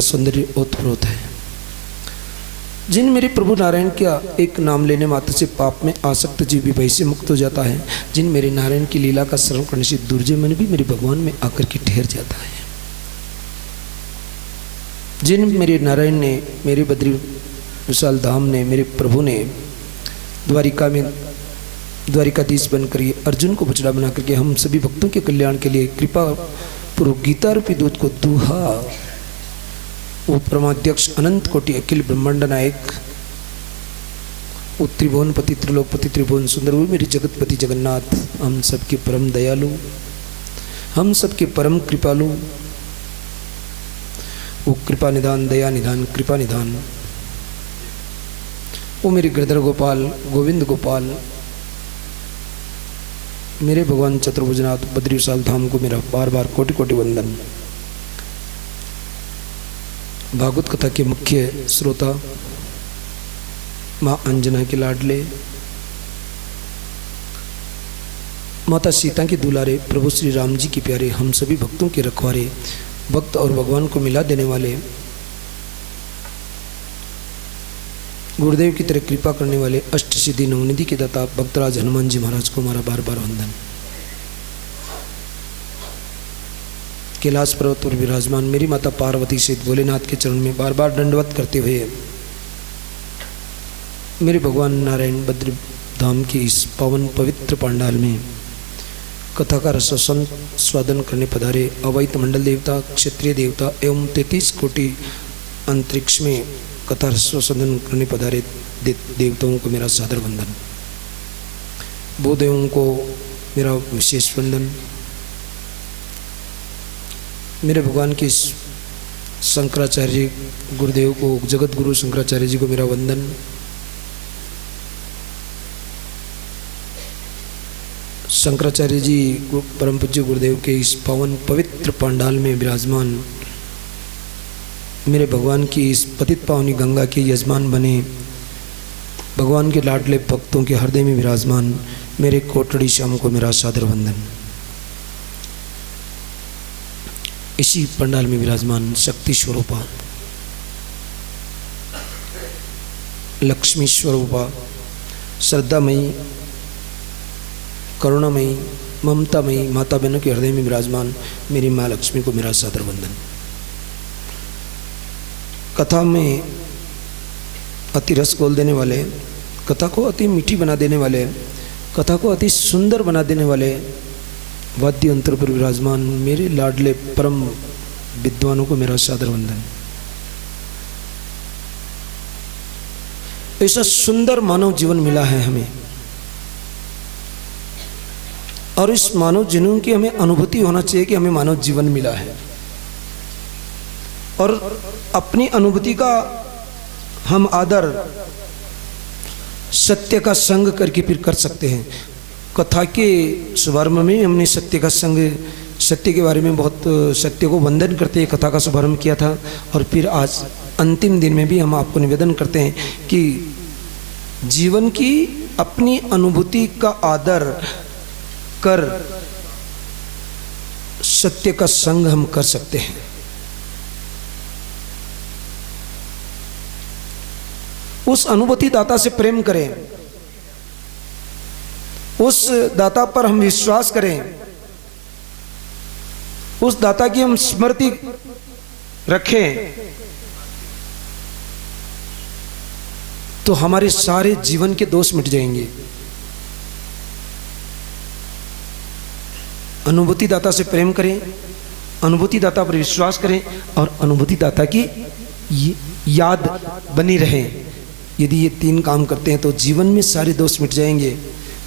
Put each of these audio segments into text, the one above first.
सौंदर्य ओतप्रोत है। जिन मेरे प्रभु नारायण का एक नाम लेने मात्र से पाप में आसक्त जीव भी भय से मुक्त हो जाता है। जिन मेरे नारायण की लीला का श्रवण करने से दुर्जय मन भी मेरे भगवान में आकर के ठहर जाता है। जिन मेरे नारायण ने, मेरे बद्री विशाल धाम ने, मेरे प्रभु ने द्वारिका में द्वारिकाधीश बनकर ये अर्जुन को बछड़ा बना करके हम सभी भक्तों के कल्याण के लिए कृपा पूर्वक गीता रूपी दूत को दूहा। वो परमाध्यक्ष अनंत कोटि अखिल ब्रह्मांड नायक, वो त्रिभुवनपति त्रिलोकपति त्रिभुवन सुंदर, वो मेरे जगतपति जगन्नाथ, हम सबके परम दयालु, हम सबके परम कृपालु, वो कृपा निधान, दया निधान, कृपा निधान, वो मेरे गिरधर गोपाल, गोविंद गोपाल, मेरे भगवान चतुर्भुजनाथ बद्री विशाल धाम को मेरा बार बार कोटि कोटि वंदन। भागवत कथा के मुख्य श्रोता, माँ अंजना के लाडले, माता सीता के दुलारे, प्रभु श्री राम जी के प्यारे, हम सभी भक्तों के रखवारे, भक्त और भगवान को मिला देने वाले, गुरुदेव की तरह कृपा करने वाले, अष्ट सिद्धि नवनिधि के दाता भक्तराज हनुमान जी महाराज को हमारा बार बार वंदन। कैलाश पर्वत पर विराजमान मेरी माता पार्वती सहित भोलेनाथ के चरण में बार बार दंडवत करते हुए मेरे भगवान नारायण बद्री धाम के इस पावन पवित्र पंडाल में कथा का रसोसन स्वादन करने पधारे अवैत मंडल देवता, क्षत्रिय देवता एवं 33 कोटि अंतरिक्ष में कथा रसोसन करने पधारे देवताओं को मेरा सादर वंदन। भूदेवों को मेरा विशेष वंदन। मेरे भगवान के शंकराचार्य गुरुदेव को, जगत गुरु शंकराचार्य जी को मेरा वंदन। शंकराचार्य जी परम पूज्य गुरुदेव के इस पावन पवित्र पंडाल में विराजमान मेरे भगवान की इस पतित पावनी गंगा के यजमान बने भगवान के लाडले भक्तों के हृदय में विराजमान मेरे कोटड़ी श्याम को मेरा सादर वंदन। इसी पंडाल में विराजमान शक्ति स्वरूपा, लक्ष्मी स्वरूपा, श्रद्धामयी, करुणामयी, ममतामयी माता बहनों के हृदय में विराजमान मेरी माँ लक्ष्मी को मेरा सादर वंदन। कथा में अति रस घोल देने वाले, कथा को अति मीठी बना देने वाले, कथा को अति सुंदर बना देने वाले वाद्य अंतर पर विराजमान मेरे लाडले परम विद्वानों को मेरा सादर वंदन। ऐसा सुंदर मानव जीवन मिला है हमें, और इस मानव जीवन की हमें अनुभूति होना चाहिए कि हमें मानव जीवन मिला है, और अपनी अनुभूति का हम आदर सत्य का संग करके फिर कर सकते हैं। कथा के शुभारंभ में हमने सत्य का संग, सत्य के बारे में बहुत सत्य को वंदन करते कथा का शुभारंभ किया था, और फिर आज अंतिम दिन में भी हम आपको निवेदन करते हैं कि जीवन की अपनी अनुभूति का आदर कर सत्य का संग हम कर सकते हैं। उस अनुभूति दाता से प्रेम करें, उस दाता पर हम विश्वास करें, उस दाता की हम स्मृति रखें, तो हमारे सारे जीवन के दोष मिट जाएंगे। अनुभूति दाता से प्रेम करें, अनुभूति दाता पर विश्वास करें, और अनुभूति दाता की याद बनी रहे। यदि ये तीन काम करते हैं तो जीवन में सारे दोष मिट जाएंगे।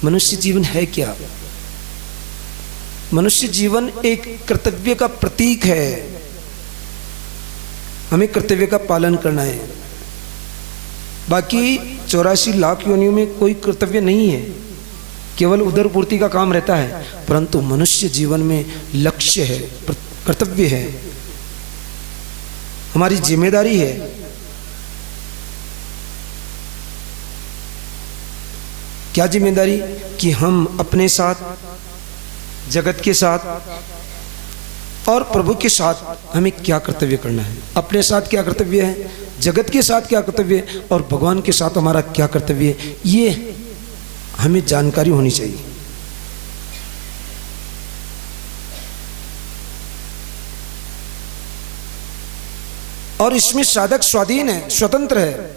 मनुष्य जीवन है क्या? मनुष्य जीवन एक कर्तव्य का प्रतीक है। हमें कर्तव्य का पालन करना है। बाकी 84 लाख योनियों में कोई कर्तव्य नहीं है, केवल उदर पूर्ति का काम रहता है। परंतु मनुष्य जीवन में लक्ष्य है, कर्तव्य है, हमारी जिम्मेदारी है। क्या जिम्मेदारी? कि हम अपने साथ, जगत के साथ और प्रभु के साथ हमें क्या कर्तव्य करना है, अपने साथ क्या कर्तव्य है, जगत के साथ क्या कर्तव्य है और भगवान के साथ हमारा क्या कर्तव्य है, ये हमें जानकारी होनी चाहिए। और इसमें साधक स्वाधीन है, स्वतंत्र है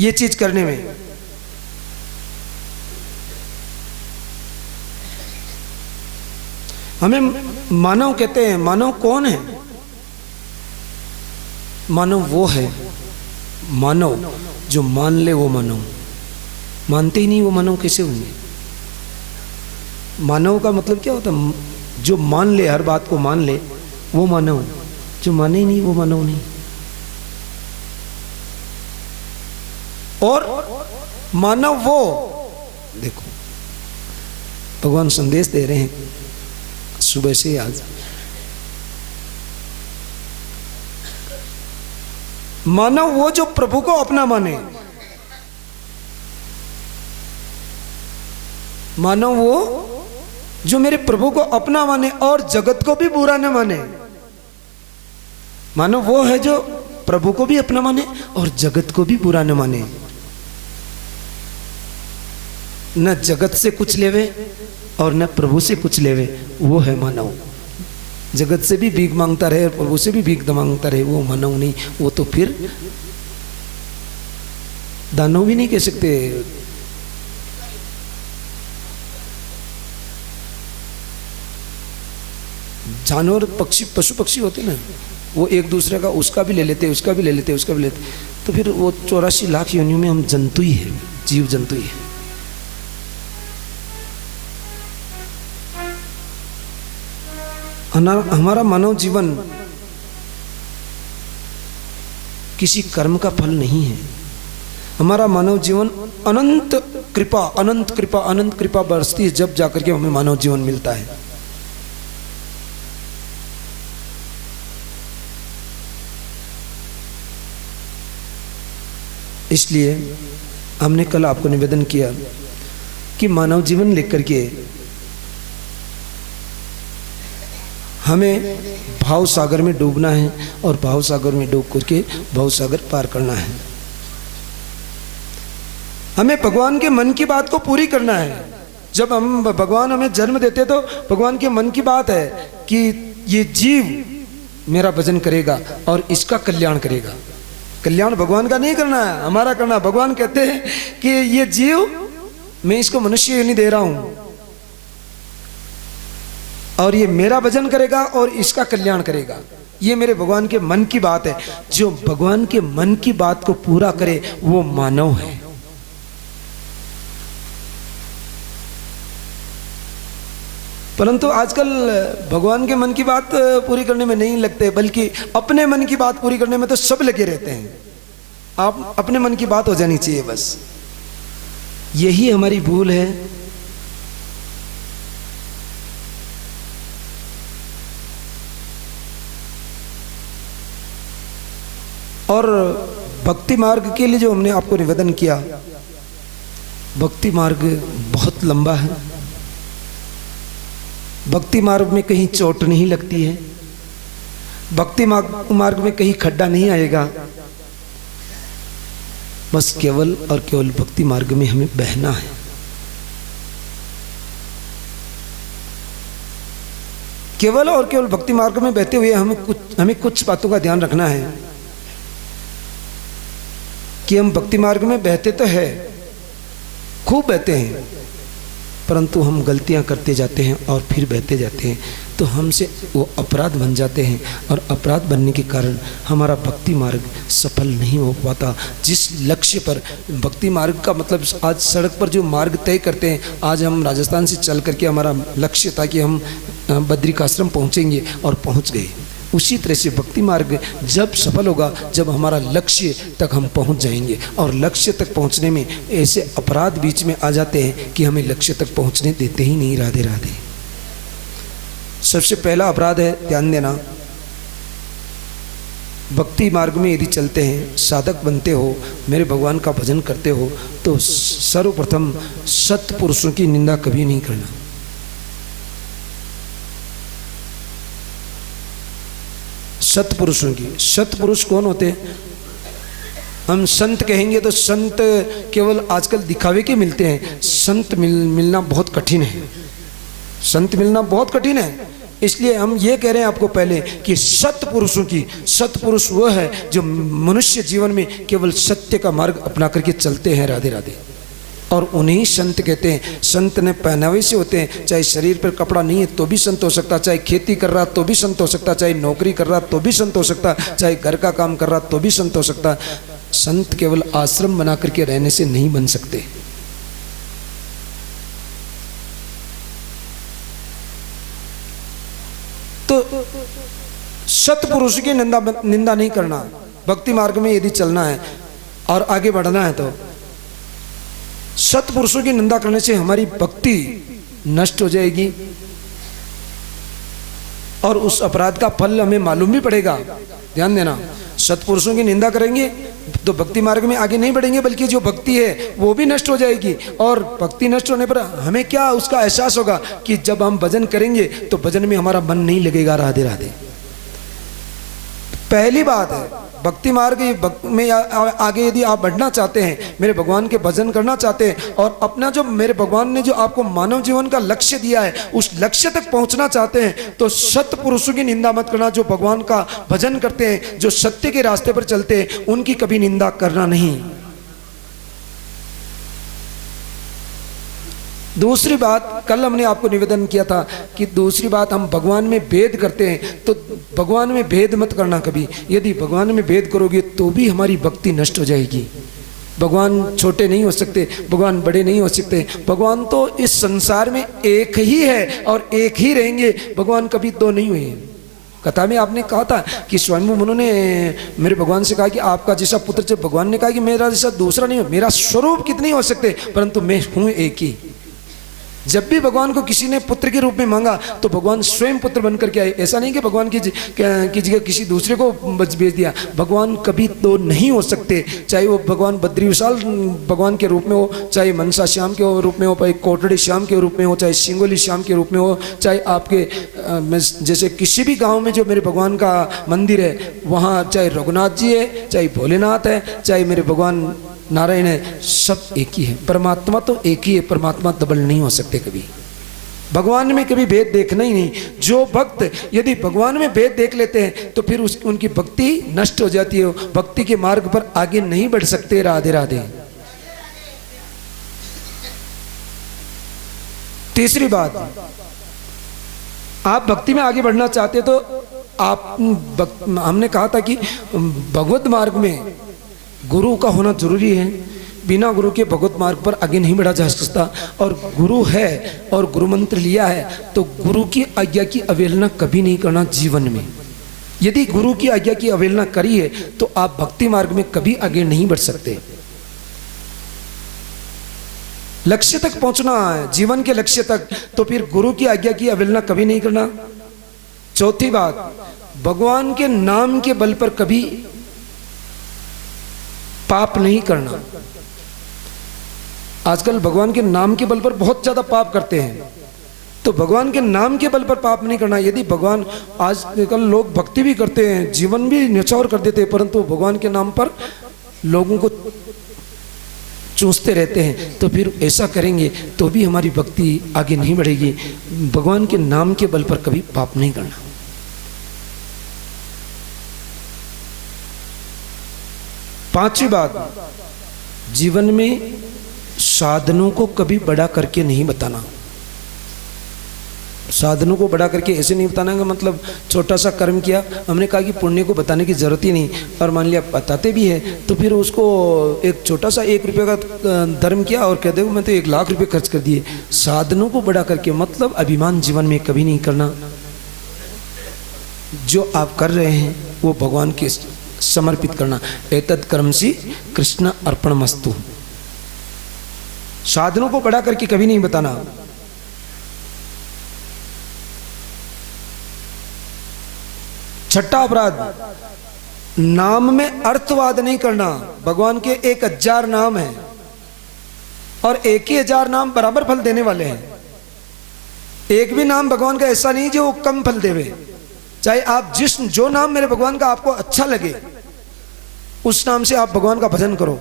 ये चीज करने में। हमें मानव कहते हैं। मानव कौन है? मानव वो है, मानव जो मान ले वो मानव। मानते ही नहीं वो मानव कैसे होंगे? मानव का मतलब क्या होता है? जो मान ले, हर बात को मान ले वो मानव, जो माने ही नहीं वो मानव नहीं। और मानव वो, देखो भगवान संदेश दे रहे हैं सुबह से आज। मानव वो जो प्रभु को अपना माने, मानव वो जो मेरे प्रभु को अपना माने और जगत को भी बुरा न माने। मानव वो है जो प्रभु को भी अपना माने और जगत को भी बुरा न माने। न जगत से कुछ लेवे और न प्रभु से कुछ लेवे, वो है मानव। जगत से भी भीख मांगता रहे और प्रभु से भी भीख मांगता रहे, वो मानव नहीं। वो तो फिर दानव भी नहीं कह सकते। जानवर, पक्षी, पशु पक्षी होते ना, वो एक दूसरे का उसका भी ले लेते, उसका भी ले लेते, उसका भी ले लेते। तो फिर वो 84 लाख योनियों में हम जंतु ही है, जीव जंतु ही है। हमारा मानव जीवन किसी कर्म का फल नहीं है। हमारा मानव जीवन अनंत कृपा, अनंत कृपा, अनंत कृपा बरसती है, जब जाकर के हमें मानव जीवन मिलता है। इसलिए हमने कल आपको निवेदन किया कि मानव जीवन लेकर के हमें भाव सागर में डूबना है और भाव सागर में डूब करके भाव सागर पार करना है। हमें भगवान के मन की बात को पूरी करना है। जब हम भगवान हमें जन्म देते तो भगवान के मन की बात है कि ये जीव मेरा भजन करेगा और इसका कल्याण करेगा। कल्याण भगवान का नहीं करना है, हमारा करना। भगवान कहते हैं कि ये जीव, मैं इसको मनुष्य नहीं दे रहा हूं और ये मेरा भजन करेगा और इसका कल्याण करेगा। ये मेरे भगवान के मन की बात है। जो भगवान के मन की बात को पूरा करे वो मानव है। परंतु आजकल भगवान के मन की बात पूरी करने में नहीं लगते, बल्कि अपने मन की बात पूरी करने में तो सब लगे रहते हैं। आप अपने मन की बात हो जानी चाहिए बस। यही हमारी भूल है। और भक्ति मार्ग के लिए जो हमने आपको निवेदन किया, भक्ति मार्ग बहुत लंबा है। भक्ति मार्ग में कहीं चोट नहीं लगती है, भक्ति मार्ग में कहीं खड्डा नहीं आएगा। बस केवल और केवल भक्ति मार्ग में हमें बहना है। केवल और केवल भक्ति मार्ग में बहते हुए हमें कुछ बातों का ध्यान रखना है कि हम भक्ति मार्ग में बहते तो है, खूब बहते हैं, परंतु हम गलतियां करते जाते हैं और फिर बहते जाते हैं, तो हमसे वो अपराध बन जाते हैं और अपराध बनने के कारण हमारा भक्ति मार्ग सफल नहीं हो पाता। जिस लक्ष्य पर भक्ति मार्ग का मतलब, आज सड़क पर जो मार्ग तय करते हैं, आज हम राजस्थान से चल करके हमारा लक्ष्य था कि हम बद्रिकाश्रम पहुँचेंगे और पहुँच गए। उसी तरह से भक्ति मार्ग जब सफल होगा जब हमारा लक्ष्य तक हम पहुंच जाएंगे। और लक्ष्य तक पहुंचने में ऐसे अपराध बीच में आ जाते हैं कि हमें लक्ष्य तक पहुंचने देते ही नहीं। राधे राधे। सबसे पहला अपराध है, ध्यान देना, भक्ति मार्ग में यदि चलते हैं, साधक बनते हो, मेरे भगवान का भजन करते हो, तो सर्वप्रथम सत्पुरुषों की निंदा कभी नहीं करना। सत्पुरुषों की। सत्पुरुष कौन होते हैं? हम संत कहेंगे तो संत केवल आजकल दिखावे के मिलते हैं। संत मिलना बहुत कठिन है। संत मिलना बहुत कठिन है। इसलिए हम ये कह रहे हैं आपको पहले कि सत्पुरुषों की। सत्पुरुष वह है जो मनुष्य जीवन में केवल सत्य का मार्ग अपना करके चलते हैं। राधे राधे। और उन्हीं संत कहते हैं। संत ने पहनावे से होते हैं। चाहे शरीर पर कपड़ा नहीं है तो भी संत हो सकता, चाहे खेती कर रहा तो भी संत हो सकता, चाहे नौकरी कर रहा तो भी संत हो सकता, चाहे घर का काम कर रहा तो भी संत हो सकता। संत केवल आश्रम बना करके रहने से नहीं बन सकते। तो सत्पुरुष की निंदा नहीं करना। भक्ति मार्ग में यदि चलना है और आगे बढ़ना है तो सत्पुरुषों की निंदा करने से हमारी भक्ति नष्ट हो जाएगी और उस अपराध का फल हमें मालूम भी पड़ेगा। ध्यान देना, सत्पुरुषों की निंदा करेंगे तो भक्ति मार्ग में आगे नहीं बढ़ेंगे, बल्कि जो भक्ति है वो भी नष्ट हो जाएगी। और भक्ति नष्ट होने पर हमें क्या उसका एहसास होगा कि जब हम भजन करेंगे तो भजन में हमारा मन नहीं लगेगा। राधे राधे। पहली बात है भक्ति मार्ग में आगे यदि आप बढ़ना चाहते हैं, मेरे भगवान के भजन करना चाहते हैं और अपना जो मेरे भगवान ने जो आपको मानव जीवन का लक्ष्य दिया है उस लक्ष्य तक पहुंचना चाहते हैं, तो सत्पुरुषों की निंदा मत करना। जो भगवान का भजन करते हैं, जो सत्य के रास्ते पर चलते हैं, उनकी कभी निंदा करना नहीं। दूसरी बात, कल हमने आपको निवेदन किया था कि दूसरी बात, हम भगवान में भेद करते हैं तो भगवान में भेद मत करना कभी। यदि भगवान में भेद करोगे तो भी हमारी भक्ति नष्ट हो जाएगी। भगवान छोटे नहीं हो सकते, भगवान बड़े नहीं हो सकते। भगवान तो इस संसार में एक ही है और एक ही रहेंगे। भगवान कभी दो नहीं हुए। कथा में आपने कहा था कि स्वयं मनु ने मेरे भगवान से कहा कि आपका जैसा पुत्र, जब भगवान ने कहा कि मेरा जैसा दूसरा नहीं हो, मेरा स्वरूप कितने हो सकते, परंतु मैं हूं एक ही। जब भी भगवान को किसी ने पुत्र के रूप में मांगा तो भगवान स्वयं पुत्र बनकर के आए। ऐसा नहीं कि भगवान की जगह किसी दूसरे को भेज दिया। भगवान कभी तो नहीं हो सकते, चाहे वो भगवान बद्री विशाल भगवान के रूप में हो, चाहे मनसा श्याम के रूप में हो, चाहे कोटड़ी श्याम के रूप में हो, चाहे सिंगोली श्याम के रूप में हो, चाहे आपके जैसे किसी भी गाँव में जो मेरे भगवान का मंदिर है वहाँ चाहे रघुनाथ जी है, चाहे भोलेनाथ है, चाहे मेरे भगवान नारायण है, सब एक ही है। परमात्मा तो एक ही है, परमात्मा डबल नहीं हो सकते कभी। भगवान में कभी भेद देखना ही नहीं। जो भक्त यदि भगवान में भेद देख लेते हैं तो फिर उनकी भक्ति नष्ट हो जाती है, भक्ति के मार्ग पर आगे नहीं बढ़ सकते। राधे राधे। तीसरी बात, आप भक्ति में आगे बढ़ना चाहते तो आप हमने कहा था कि भगवत मार्ग में गुरु का होना जरूरी है। बिना गुरु के भगवत मार्ग पर आगे नहीं बढ़ा जा सकता। और गुरु है और गुरु मंत्र लिया है तो गुरु की आज्ञा की अवहेलना कभी नहीं करना जीवन में। यदि गुरु की आज्ञा की अवहेलना करी है तो आप भक्ति मार्ग में कभी आगे नहीं बढ़ सकते। लक्ष्य तक पहुंचना है, जीवन के लक्ष्य तक, तो फिर गुरु की आज्ञा की अवहेलना कभी नहीं करना। चौथी बात, भगवान के नाम के बल पर कभी पाप नहीं करना। आजकल भगवान के नाम के बल पर बहुत ज्यादा पाप करते हैं, तो भगवान के नाम के बल पर पाप नहीं करना। यदि भगवान, आजकल लोग भक्ति भी करते हैं, जीवन भी न्यौछावर कर देते हैं, परंतु भगवान के नाम पर लोगों को चूसते रहते हैं, तो फिर ऐसा करेंगे तो भी हमारी भक्ति आगे नहीं बढ़ेगी। भगवान के नाम के बल पर कभी पाप नहीं करना। पांचवी बात, जीवन में साधनों को कभी बड़ा करके नहीं बताना। साधनों को बड़ा करके ऐसे नहीं बताना का मतलब छोटा सा कर्म किया, हमने कहा कि पुण्य को बताने की जरूरत ही नहीं, और मान लिया बताते भी है तो फिर उसको एक छोटा सा 1 रुपये का धर्म किया और कह दे मैं तो 1 लाख रुपये खर्च कर दिए। साधनों को बड़ा करके मतलब अभिमान जीवन में कभी नहीं करना। जो आप कर रहे हैं वो भगवान के समर्पित करना। एतत् कर्मसि कृष्ण अर्पणमस्तु। साधनों को बड़ा करके कभी नहीं बताना। छठा अपराध, नाम में अर्थवाद नहीं करना। भगवान के 1000 नाम हैं और एक ही 1000 नाम बराबर फल देने वाले हैं। एक भी नाम भगवान का ऐसा नहीं जो कम फल देवे। चाहे आप जो नाम मेरे भगवान का आपको अच्छा लगे उस नाम से आप भगवान का भजन करो।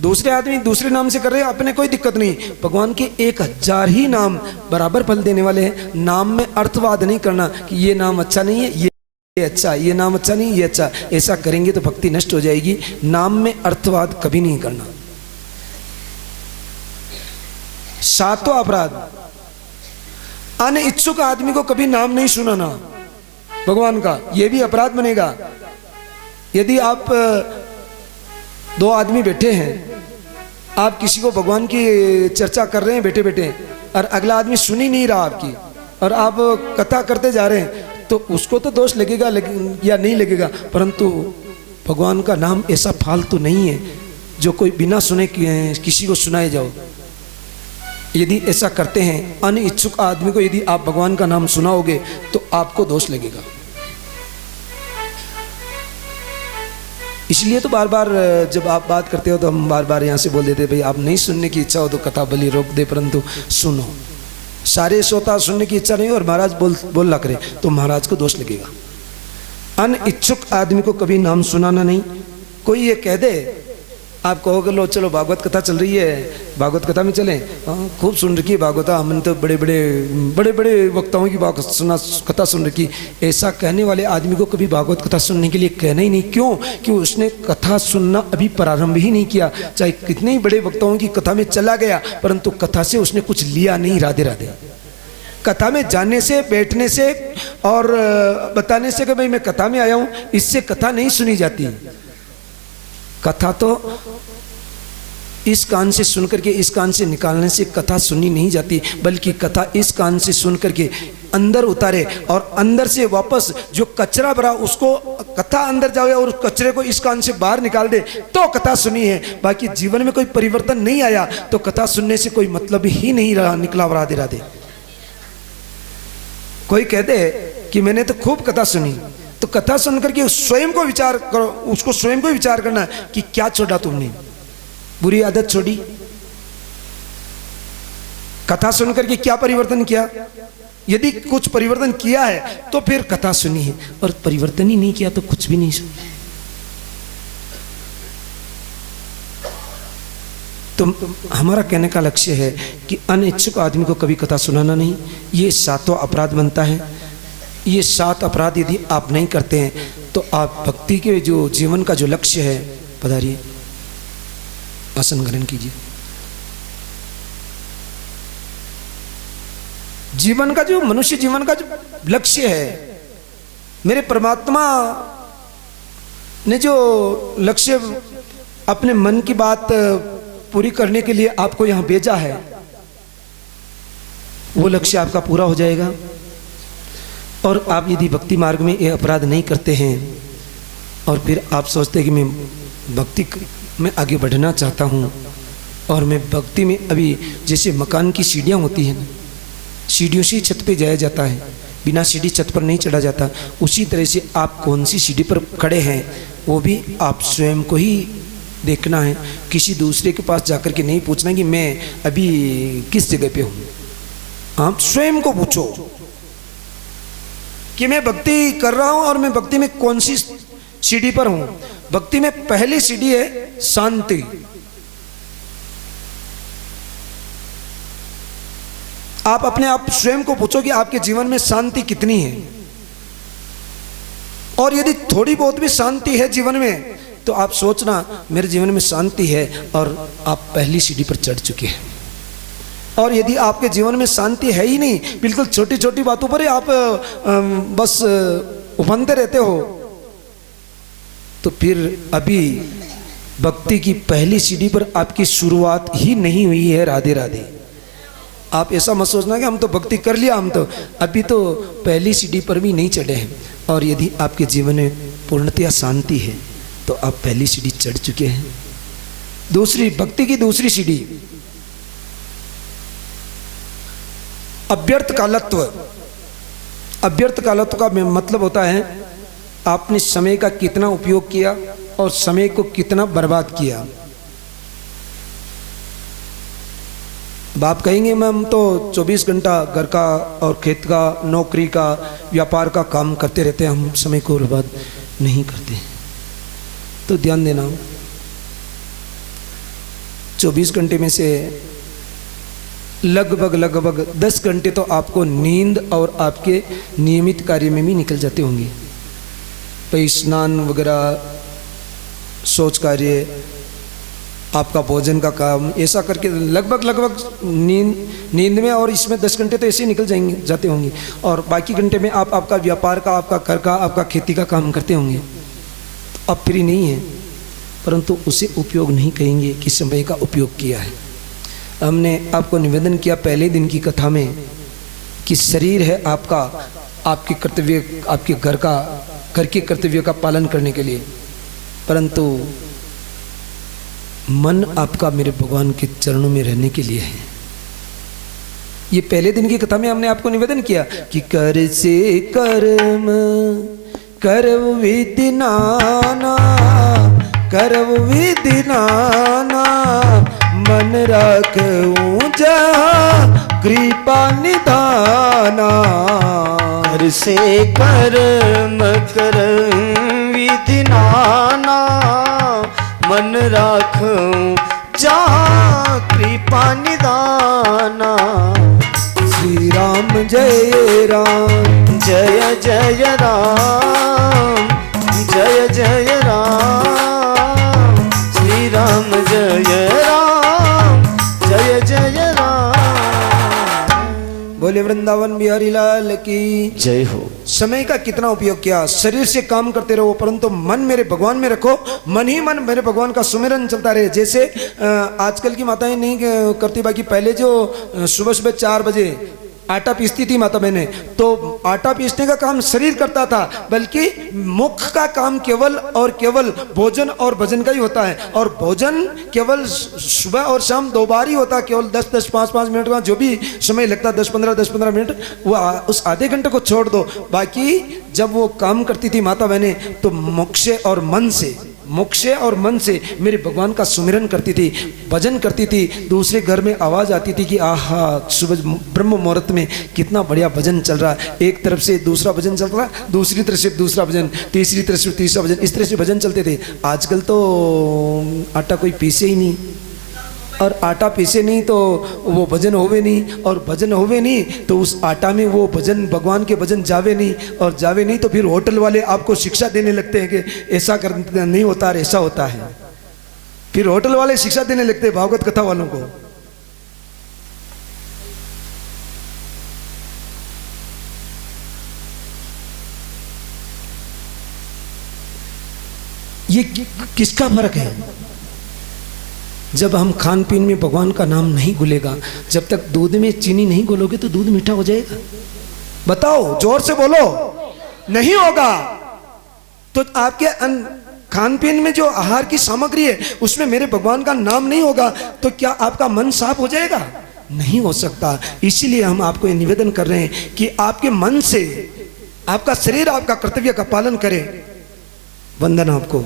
दूसरे आदमी दूसरे नाम से कर रहे हैं, अपने कोई दिक्कत नहीं। भगवान के 1000 ही नाम बराबर फल देने वाले हैं। नाम में अर्थवाद नहीं करना कि ये नाम अच्छा नहीं है, ये अच्छा, ये नाम अच्छा नहीं, ये अच्छा। ऐसा करेंगे तो भक्ति नष्ट हो जाएगी। नाम में अर्थवाद कभी नहीं करना। 7वां अपराध, अनिच्छुक आदमी को कभी नाम नहीं सुनाना भगवान का, यह भी अपराध बनेगा। यदि आप 2 आदमी बैठे हैं, आप किसी को भगवान की चर्चा कर रहे हैं बैठे बैठे, और अगला आदमी सुन ही नहीं रहा आपकी, और आप कथा करते जा रहे हैं, तो उसको तो दोष लगेगा या नहीं लगेगा, परंतु भगवान का नाम ऐसा फालतू नहीं है जो कोई बिना सुने किसी को सुनाए जाओ। यदि ऐसा करते हैं, अनिच्छुक आदमी को यदि आप भगवान का नाम सुनाओगे तो आपको दोष लगेगा। इसलिए तो बार बार जब आप बात करते हो तो हम बार बार यहाँ से बोल देते, भाई आप नहीं सुनने की इच्छा हो तो कथा भली रोक दे, परंतु सुनो। सारे श्रोता सुनने की इच्छा नहीं हो और महाराज बोलना करे तो महाराज को दोष लगेगा। अनिच्छुक आदमी को कभी नाम सुनाना नहीं। कोई ये कह दे, आप कहोगे लो चलो भागवत कथा चल रही है, भागवत कथा में चलें, खूब सुन रखी है भागवता, हमने तो बड़े बड़े वक्ताओं की कथा सुन रखी। ऐसा कहने वाले आदमी को कभी भागवत कथा सुनने के लिए कहना ही नहीं। क्यों? कि उसने कथा सुनना अभी प्रारंभ ही नहीं किया। चाहे कितने ही बड़े वक्ताओं की कथा में चला गया, परंतु कथा से उसने कुछ लिया नहीं। राधे राधे। कथा में जाने से, बैठने से और बताने से कि भाई मैं कथा में आया हूँ, इससे कथा नहीं सुनी जाती। कथा तो इस कान से सुन करके इस कान से निकालने से कथा सुनी नहीं जाती, बल्कि कथा इस कान से सुन करके अंदर उतारे और अंदर से वापस जो कचरा भरा उसको कथा अंदर जाए और उस कचरे को इस कान से बाहर निकाल दे तो कथा सुनी है। बाकी जीवन में कोई परिवर्तन नहीं आया तो कथा सुनने से कोई मतलब ही नहीं रहा निकला। राधे राधे। कोई कहते कि मैंने तो खूब कथा सुनी, तो कथा सुन करके स्वयं को विचार करो, उसको स्वयं को विचार करना कि क्या छोड़ा तुमने, बुरी आदत छोड़ी, कथा सुन करके क्या परिवर्तन किया। यदि कुछ परिवर्तन किया है तो फिर कथा सुनी है, और परिवर्तन ही नहीं किया तो कुछ भी नहीं सुना। तो हमारा कहने का लक्ष्य है कि अनिच्छुक आदमी को कभी कथा सुनाना नहीं। ये 7वां अपराध बनता है। ये 7 अपराध यदि आप नहीं करते हैं तो आप भक्ति के जो जीवन का जो लक्ष्य है, पधारिए आसन ग्रहण कीजिए। जीवन का जो मनुष्य जीवन का जो लक्ष्य है, मेरे परमात्मा ने जो लक्ष्य अपने मन की बात पूरी करने के लिए आपको यहां भेजा है, वो लक्ष्य आपका पूरा हो जाएगा। और आप यदि भक्ति मार्ग में ये अपराध नहीं करते हैं और फिर आप सोचते हैं कि मैं भक्ति में आगे बढ़ना चाहता हूँ और मैं भक्ति में अभी जैसे मकान की सीढ़ियाँ होती हैं, सीढ़ियों से छत पे जाया जाता है, बिना सीढ़ी छत पर नहीं चढ़ा जाता। उसी तरह से आप कौन सी सीढ़ी पर खड़े हैं वो भी आप स्वयं को ही देखना है। किसी दूसरे के पास जाकर के नहीं पूछना कि मैं अभी किस जगह पे हूँ। आप स्वयं को पूछो कि मैं भक्ति कर रहा हूं और मैं भक्ति में कौन सी सीढ़ी पर हूं। भक्ति में पहली सीढ़ी है शांति। आप अपने आप स्वयं को पूछो कि आपके जीवन में शांति कितनी है, और यदि थोड़ी बहुत भी शांति है जीवन में तो आप सोचना मेरे जीवन में शांति है और आप पहली सीढ़ी पर चढ़ चुके हैं। और यदि आपके जीवन में शांति है ही नहीं, बिल्कुल छोटी छोटी बातों पर ही आप बस उफनते रहते हो, तो फिर अभी भक्ति की पहली सीढ़ी पर आपकी शुरुआत ही नहीं हुई है। राधे राधे। आप ऐसा मत सोचना कि हम तो भक्ति कर लिया, हम तो अभी तो पहली सीढ़ी पर भी नहीं चढ़े हैं। और यदि आपके जीवन में पूर्णतया शांति है तो आप पहली सीढ़ी चढ़ चुके हैं। दूसरी, भक्ति की दूसरी सीढ़ी अव्यर्थ कालत्व। अव्यर्थ कालत्व का मतलब होता है आपने समय का कितना उपयोग किया और समय को कितना बर्बाद किया। बाप कहेंगे मैम तो 24 घंटा घर का और खेत का, नौकरी का, व्यापार का काम करते रहते हैं, हम समय को बर्बाद नहीं करते। तो ध्यान देना, 24 घंटे में से लगभग 10 घंटे तो आपको नींद और आपके नियमित कार्य में भी निकल जाते होंगे। भाई स्नान वगैरह, सोच कार्य, आपका भोजन का काम, ऐसा करके लगभग नींद में और इसमें 10 घंटे तो ऐसे ही निकल जाते होंगे। और बाकी घंटे में आप आपका व्यापार का, आपका घर का, आपका खेती का काम करते होंगे। तो आप फ्री नहीं है, परंतु उसे उपयोग नहीं कहेंगे कि समय का उपयोग किया है। हमने आपको निवेदन किया पहले दिन की कथा में कि शरीर है आपका, आपके कर्तव्य, आपके घर के कर्तव्य का पालन करने के लिए, परंतु मन आपका मेरे भगवान के चरणों में रहने के लिए है। ये पहले दिन की कथा में हमने आपको निवेदन किया कि कर से कर्म करव विधि नाना, करव विधि नाना, मन राखूं जहाँ कृपा निधाना। कर से कर्म करव विधि नाना, मन राखूं जहाँ कृपा निधाना। श्री राम जय राम, जय जय राम, जय जय राम, श्री राम जय राम, जय जय राम। बोले वृंदावन बिहारी लाल की जय हो। समय का कितना उपयोग किया। शरीर से काम करते रहो, परंतु मन मेरे भगवान में रखो, मन ही मन मेरे भगवान का सुमिरन चलता रहे। जैसे आजकल की माताएं नहीं करती, बाकी पहले जो सुबह सुबह 4 बजे आटा पीसती थी माता बहने, तो आटा पीसने का काम शरीर करता था, बल्कि मुख का काम केवल और केवल भोजन और भजन का ही होता है। और भोजन केवल सुबह और शाम 2 बार ही होता है, केवल 10-10, 5-5 मिनट का जो भी समय लगता है, 10-15 मिनट, वो उस आधे घंटे को छोड़ दो। बाकी जब वो काम करती थी माता बहने, तो मुख से और मन से मेरे भगवान का सुमिरन करती थी, भजन करती थी। दूसरे घर में आवाज़ आती थी कि आहा, सुबह ब्रह्म मुहूर्त में कितना बढ़िया भजन चल रहा है। एक तरफ से दूसरा भजन चल रहा है, दूसरी तरफ से दूसरा भजन, तीसरी तरफ से तीसरा भजन, इस तरह से भजन चलते थे। आजकल तो आटा कोई पीसे ही नहीं, और आटा पीसे नहीं तो वो भजन होवे नहीं, और भजन होवे नहीं तो उस आटा में वो भजन, भगवान के भजन जावे नहीं, और जावे नहीं तो फिर होटल वाले आपको शिक्षा देने लगते हैं कि ऐसा कर नहीं होता और ऐसा होता है। फिर होटल वाले शिक्षा देने लगते हैं भागवत कथा वालों को। ये किसका फर्क है? जब हम खान पीन में भगवान का नाम नहीं घुलेगा, जब तक दूध में चीनी नहीं घोलोगे तो दूध मीठा हो जाएगा? बताओ, जोर से बोलो। नहीं होगा। तो आपके खान पीन में जो आहार की सामग्री है उसमें मेरे भगवान का नाम नहीं होगा, तो क्या आपका मन साफ हो जाएगा? नहीं हो सकता। इसीलिए हम आपको ये निवेदन कर रहे हैं कि आपके मन से आपका शरीर आपका कर्तव्य का पालन करे। वंदन आपको।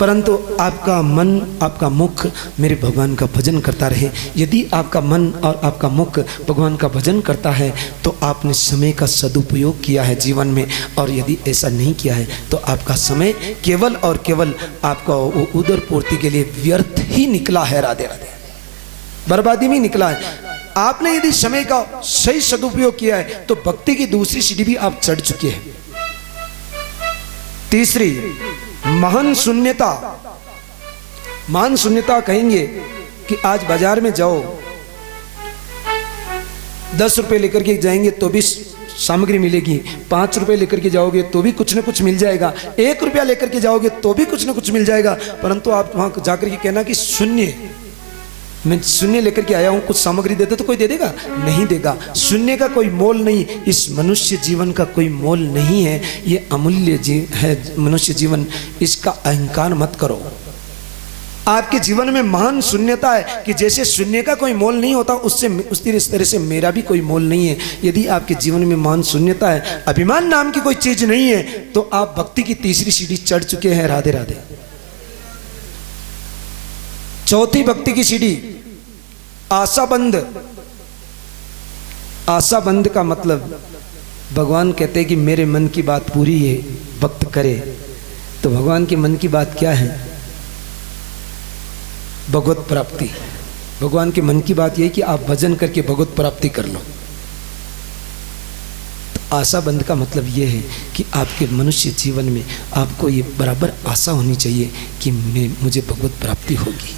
परंतु आपका मन, आपका मुख मेरे भगवान का भजन करता रहे। यदि आपका मन और आपका मुख भगवान का भजन करता है तो आपने समय का सदुपयोग किया है जीवन में, और यदि ऐसा नहीं किया है तो आपका समय केवल और केवल आपका वो उदर पूर्ति के लिए व्यर्थ ही निकला है। राधे राधे, बर्बादी में निकला है। आपने यदि समय का सही सदुपयोग किया है तो भक्ति की दूसरी सीढ़ी भी आप चढ़ चुके हैं। तीसरी, महान शून्यता। महान शून्यता कहेंगे कि आज बाजार में जाओ, 10 रुपए लेकर के जाएंगे तो भी सामग्री मिलेगी, 5 रुपए लेकर के जाओगे तो भी कुछ न कुछ मिल जाएगा, 1 रुपया लेकर के जाओगे तो भी कुछ न कुछ मिल जाएगा। परंतु आप वहां जाकर के कहना कि शून्य, मैं शून्य लेकर के आया हूं, कुछ सामग्री दे दो, तो कोई दे देगा? नहीं देगा। शून्य का कोई मोल नहीं, इस मनुष्य जीवन का कोई मोल नहीं है। ये अमूल्य है मनुष्य जीवन, इसका अहंकार मत करो। आपके जीवन में महान शून्यता है कि जैसे शून्य का कोई मोल नहीं होता, उससे उस तरह से मेरा भी कोई मोल नहीं है। यदि आपके जीवन में महान शून्यता है, अभिमान नाम की कोई चीज नहीं है, तो आप भक्ति की तीसरी सीढ़ी चढ़ चुके हैं। राधे राधे। चौथी भक्ति की सीढ़ी आशाबंद, आशाबंद का मतलब भगवान कहते हैं कि मेरे मन की बात पूरी ये भक्त करे। तो भगवान के मन की बात क्या है? भगवत प्राप्ति। भगवान के मन की बात यही कि आप भजन करके भगवत प्राप्ति कर लो। तो आशाबंद का मतलब ये है कि आपके मनुष्य जीवन में आपको ये बराबर आशा होनी चाहिए कि मुझे भगवत प्राप्ति होगी।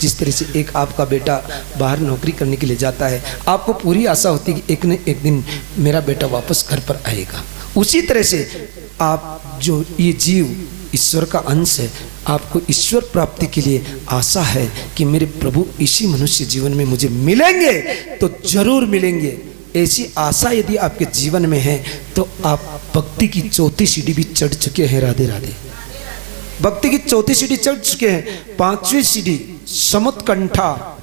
जिस तरह से एक आपका बेटा बाहर नौकरी करने के लिए जाता है, आपको पूरी आशा होती है कि एक न एक दिन मेरा बेटा वापस घर पर आएगा। उसी तरह से आप जो ये जीव ईश्वर का अंश है, आपको ईश्वर प्राप्ति के लिए आशा है कि मेरे प्रभु इसी मनुष्य जीवन में मुझे मिलेंगे तो जरूर मिलेंगे। ऐसी आशा यदि आपके जीवन में है तो आप भक्ति की चौथी सीढ़ी भी चढ़ चुके हैं। राधे राधे। भक्ति की चौथी सीढ़ी चढ़ चुके हैं। पांचवी सीढ़ी समुत्कंठा।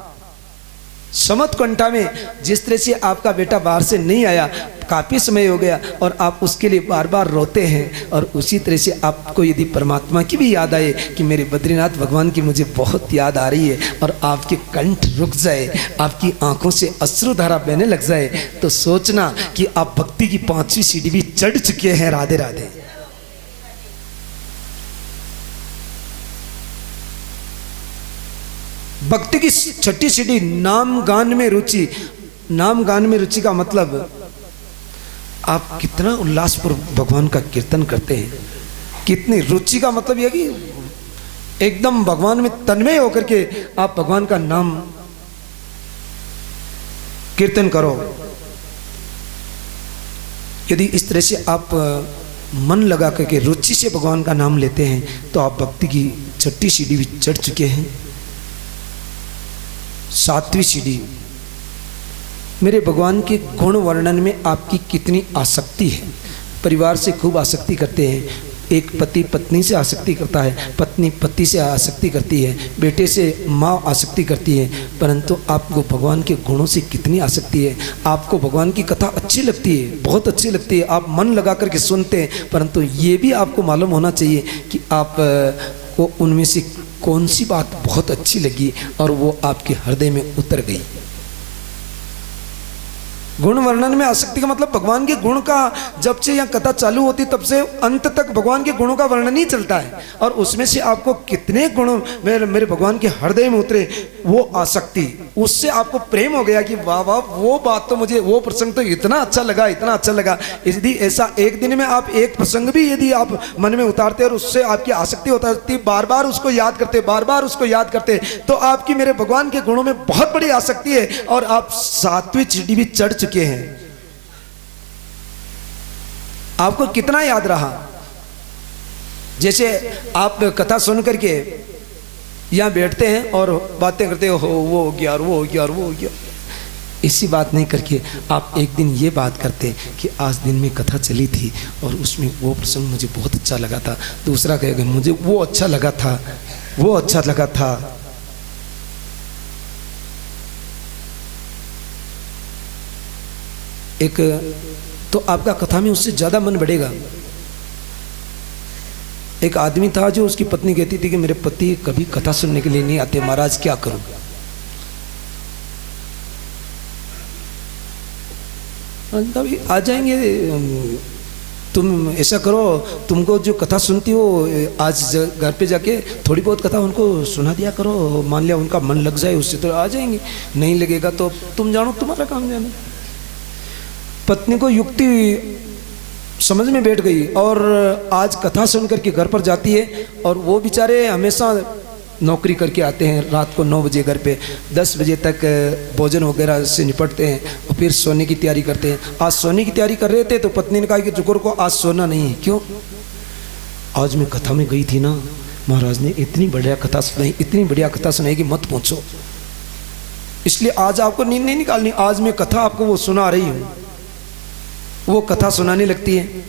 समुत्कंठा में जिस तरह से आपका बेटा बाहर से नहीं आया, काफी समय हो गया और आप उसके लिए बार बार रोते हैं, और उसी तरह से आपको यदि परमात्मा की भी याद आए कि मेरे बद्रीनाथ भगवान की मुझे बहुत याद आ रही है, और आपके कंठ रुक जाए, आपकी आंखों से अश्रुधारा बहने लग जाए, तो सोचना कि आप भक्ति की पांचवी सीढ़ी भी चढ़ चुके हैं। राधे राधे। भक्ति की छठी सीढ़ी नाम गान में रुचि। नाम गान में रुचि का मतलब आप कितना उल्लासपूर्वक भगवान का कीर्तन करते हैं। कितनी रुचि का मतलब यह कि एकदम भगवान में तन्मय होकर के आप भगवान का नाम कीर्तन करो। यदि इस तरह से आप मन लगा करके रुचि से भगवान का नाम लेते हैं तो आप भक्ति की छठी सीढ़ी भी चढ़ चुके हैं। सातवीं सीढ़ी, मेरे भगवान के गुण वर्णन में आपकी कितनी आसक्ति है। परिवार से खूब आसक्ति करते हैं। एक पति पत्नी से आसक्ति करता है, पत्नी पति से आसक्ति करती है, बेटे से माँ आसक्ति करती है, परंतु आपको भगवान के गुणों से कितनी आसक्ति है। आपको भगवान की कथा अच्छी लगती है, बहुत अच्छी लगती है, आप मन लगा करके सुनते हैं, परंतु ये भी आपको मालूम होना चाहिए कि आप को उनमें से कौन सी बात बहुत अच्छी लगी और वो आपके हृदय में उतर गई। गुण वर्णन में आसक्ति का मतलब भगवान के गुण का जब से यहाँ कथा चालू होती तब से अंत तक भगवान के गुणों का वर्णन ही चलता है, और उसमें से आपको कितने गुण मेरे भगवान के हृदय में उतरे, वो आसक्ति, उससे आपको प्रेम हो गया कि वाह वाह, वो बात तो मुझे, वो प्रसंग तो इतना अच्छा लगा, इतना अच्छा लगा। यदि ऐसा एक दिन में आप एक प्रसंग भी यदि आप मन में उतारते और उससे आपकी आसक्ति उतरती, बार बार उसको याद करते, बार बार उसको याद करते, तो आपकी मेरे भगवान के गुणों में बहुत बड़ी आसक्ति है और आप सातवीं सीढ़ी भी चढ़ चुके हैं। आपको कितना याद रहा। जैसे आप कथा सुन करके यहां बैठते हैं और बातें करते हो, वो हो गया और वो हो गया और वो हो गया, इसी बात नहीं करके आप एक दिन ये बात करते कि आज दिन में कथा चली थी और उसमें वो प्रसंग मुझे बहुत अच्छा लगा था। दूसरा कहेगा मुझे वो अच्छा लगा था, वो अच्छा लगा था। एक तो आपका कथा में उससे ज्यादा मन बढ़ेगा। एक आदमी था जो उसकी पत्नी कहती थी कि मेरे पति कभी कथा सुनने के लिए नहीं आते, महाराज क्या करूं। कभी आ जाएंगे, तुम ऐसा करो, तुमको जो कथा सुनती हो आज घर पे जाके थोड़ी बहुत कथा उनको सुना दिया करो, मान लिया उनका मन लग जाए उससे तो आ जाएंगे, नहीं लगेगा तो तुम जानो, तुम्हारा काम जानो। पत्नी को युक्ति समझ में बैठ गई और आज कथा सुन करके घर पर जाती है, और वो बेचारे हमेशा नौकरी करके आते हैं, रात को 9 बजे घर पे, 10 बजे तक भोजन वगैरह से निपटते हैं और फिर सोने की तैयारी करते हैं। आज सोने की तैयारी कर रहे थे तो पत्नी ने कहा कि जुगर को आज सोना नहीं है। क्यों? आज मैं कथा में गई थी ना, महाराज ने इतनी बढ़िया कथा सुनाई, इतनी बढ़िया कथा सुनाई कि मत पूछो, इसलिए आज आपको नींद नहीं निकालनी, आज मैं कथा आपको वो सुना रही हूँ। वो कथा सुनाने लगती है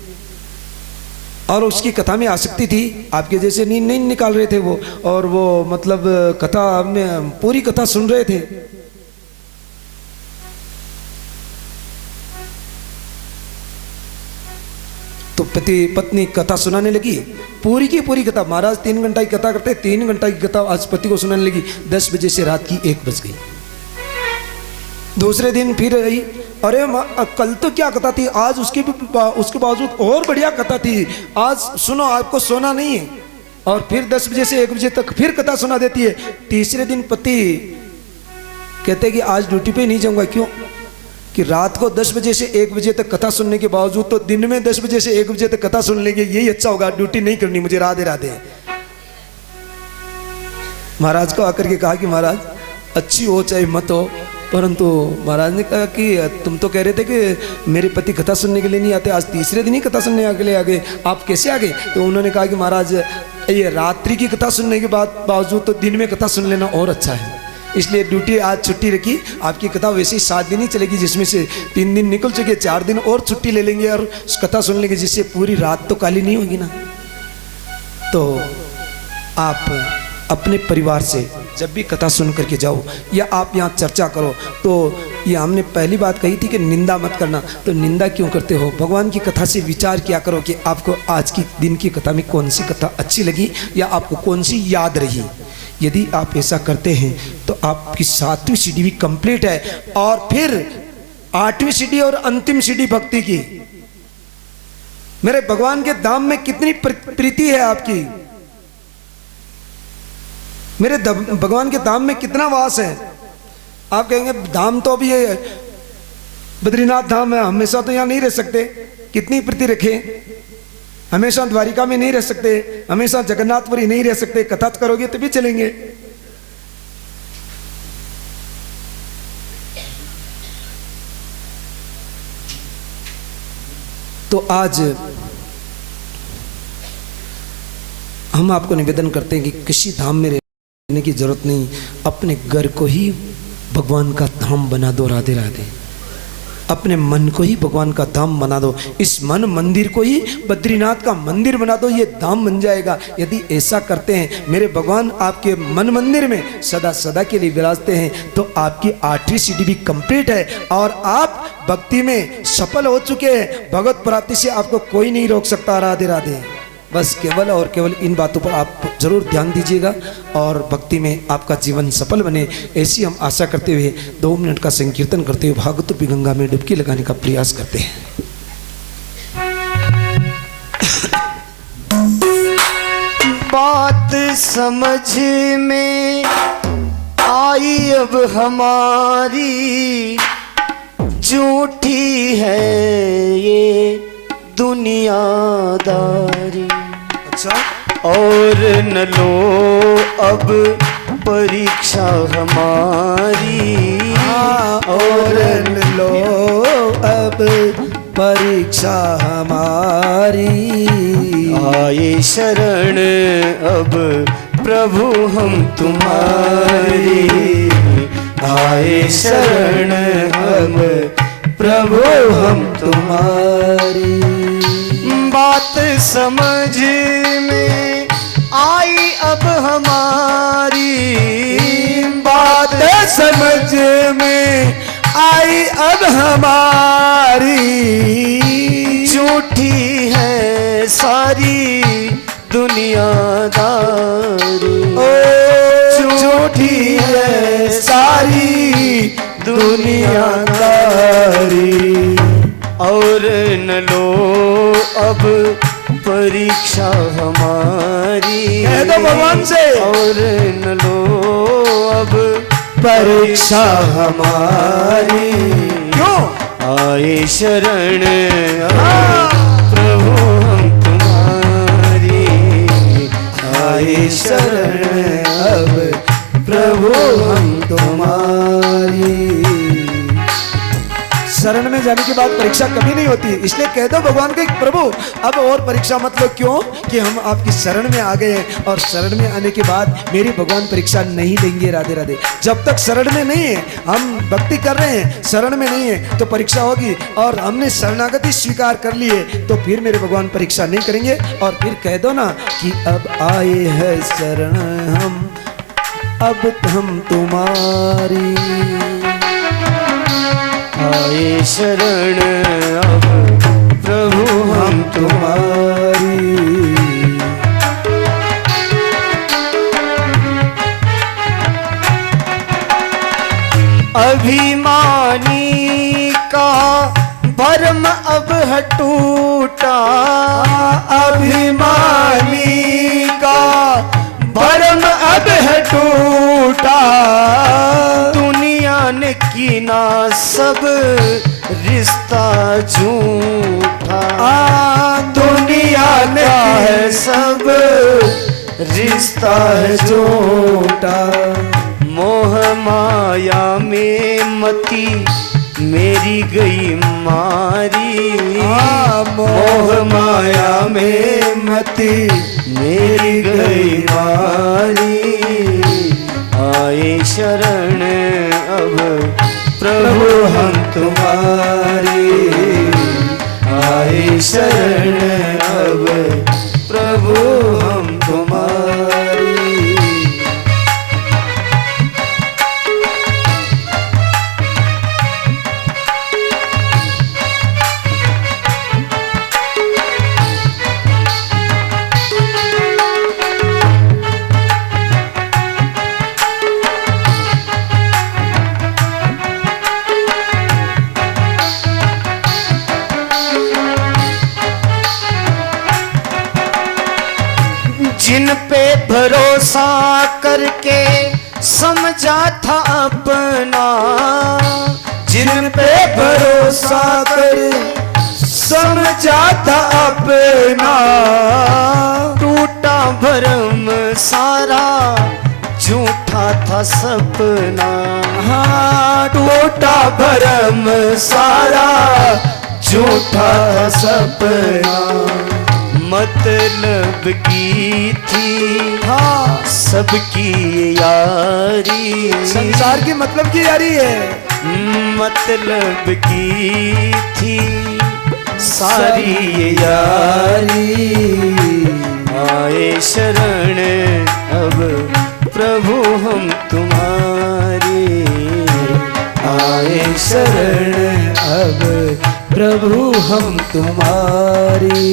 और उसकी कथा में आसक्ति थी, आपके जैसे नींद नहीं निकाल रहे थे वो, और वो मतलब कथा में पूरी कथा सुन रहे थे। तो पति पत्नी कथा सुनाने लगी, पूरी की पूरी कथा। महाराज 3 घंटा की कथा करते, 3 घंटा की कथा आज पति को सुनाने लगी। 10 बजे से रात की 1 बज गई। दूसरे दिन फिर आई, अरे कल तो क्या कथा थी, आज उसके बावजूद और बढ़िया कथा थी, आज सुनो आपको सोना नहीं है। और फिर 10 बजे से 1 बजे तक फिर कथा सुना देती है। तीसरे दिन पति कहते कि आज ड्यूटी पे नहीं जाऊंगा। क्यों? कि रात को 10 बजे से 1 बजे तक कथा सुनने के बावजूद तो दिन में 10 बजे से 1 बजे तक कथा सुन लेंगे, यही अच्छा होगा, ड्यूटी नहीं करनी मुझे, राधे राधे। महाराज को आकर के कहा कि महाराज अच्छी हो चाहे मत हो, परंतु महाराज ने कहा कि तुम तो कह रहे थे कि मेरे पति कथा सुनने के लिए नहीं आते, आज तीसरे दिन ही कथा सुनने के लिए आ गए, आप कैसे आ गए? तो उन्होंने कहा कि महाराज ये रात्रि की कथा सुनने के बावजूद तो दिन में कथा सुन लेना और अच्छा है, इसलिए ड्यूटी आज छुट्टी रखी। आपकी कथा वैसे ही 7 दिन ही चलेगी, जिसमें से 3 दिन निकल चुके, 4 दिन और छुट्टी ले लेंगे और कथा सुन लेंगे, जिससे पूरी रात तो काली नहीं होगी ना। तो आप अपने परिवार से जब भी कथा सुन करके जाओ या आप यहाँ चर्चा करो, तो ये हमने पहली बात कही थी कि निंदा मत करना। तो निंदा क्यों करते हो? भगवान की कथा से विचार किया करो कि आपको आज की दिन की कथा में कौन सी कथा अच्छी लगी या आपको कौन सी याद रही। यदि आप ऐसा करते हैं तो आपकी 7वीं सीढ़ी भी कंप्लीट है, और फिर 8वीं सीढ़ी और अंतिम सीढ़ी भक्ति की। मेरे भगवान के धाम में कितनी प्रीति है आपकी, मेरे भगवान के धाम में कितना वास है। आप कहेंगे धाम तो अभी ये बद्रीनाथ धाम है, हमेशा तो यहाँ नहीं रह सकते, कितनी प्रीति रखें, हमेशा द्वारिका में नहीं रह सकते, हमेशा जगन्नाथपुरी नहीं रह सकते, कथा करोगे तभी चलेंगे। तो आज हम आपको निवेदन करते हैं कि किसी धाम में रहने की जरूरत नहीं, अपने घर को ही भगवान का धाम बना दो। राधे राधे। अपने मन को ही भगवान का धाम बना दो, इस मन मंदिर को ही बद्रीनाथ का मंदिर बना दो, ये धाम बन जाएगा। यदि ऐसा करते हैं, मेरे भगवान आपके मन मंदिर में सदा सदा के लिए विराजते हैं, तो आपकी 8वीं सीढ़ी भी कंप्लीट है और आप भक्ति में सफल हो चुके हैं। भगवत प्राप्ति से आपको कोई नहीं रोक सकता। राधे राधे। बस केवल और केवल इन बातों पर आप जरूर ध्यान दीजिएगा और भक्ति में आपका जीवन सफल बने, ऐसी हम आशा करते हुए 2 मिनट का संकीर्तन करते हुए भागवत रूपी गंगा में डुबकी लगाने का प्रयास करते हैं। बात समझ में आई अब हमारी, झूठी है ये दुनियादारी। अच्छा। और न लो अब परीक्षा हमारी, और न लो अब परीक्षा हमारी। आए शरण अब प्रभु हम तुम्हारी, आए शरण अब प्रभु हम तुम्हारी। बात समझ में आई अब हमारी, बात समझ में आई अब हमारी। झूठी है सारी दुनियादारी, झूठी है सारी दुनियादारी। और न लो अब परीक्षा हमारी, कह दो भगवान से, और न लो अब परीक्षा हमारी। क्यों? आए शरण प्रभु हम तुम्हारी, आए शरण अब प्रभु हम तुम्हारी। शरण में जाने के बाद परीक्षा कभी नहीं होती, इसलिए कह दो भगवान के प्रभु अब और परीक्षा मत लो। क्यों? कि हम आपकी शरण में आ गए हैं और शरण में आने के बाद मेरी भगवान परीक्षा नहीं लेंगे। राधे राधे। जब तक शरण में नहीं है, हम भक्ति कर रहे हैं, शरण में नहीं है तो परीक्षा होगी, और हमने शरणागति स्वीकार कर ली है तो फिर मेरे भगवान परीक्षा नहीं करेंगे। और फिर कह दो ना कि अब आए हैं शरण हम, अब हम तुम्हारी। आए शरण अब प्रभु हम तुम्हारी। अभिमान टूटा अभिमानी का भरम अब है टूटा दुनिया ने कीना सब रिश्ता झूठा दुनिया ने है सब रिश्ता है झूठा मोह माया में मती मेरी गई मारी मोह माया में मती मेरी गई मारी आए शरण अब प्रभु हम तुम्हारे आए शरण अब प्रभु हम तुम्हारे जिन पे भरोसा करके समझा था अपना जिन पे भरोसा कर समझा था अपना टूटा भरम सारा झूठा था सपना हाँ टूटा भरम सारा झूठा था सपना मतलब की थी हाँ सबकी यारी संसार की मतलब की यारी है मतलब की थी सारी ये यारी आए शरण अब प्रभु हम तुम्हारे आए शरण अब प्रभु हम तुम्हारे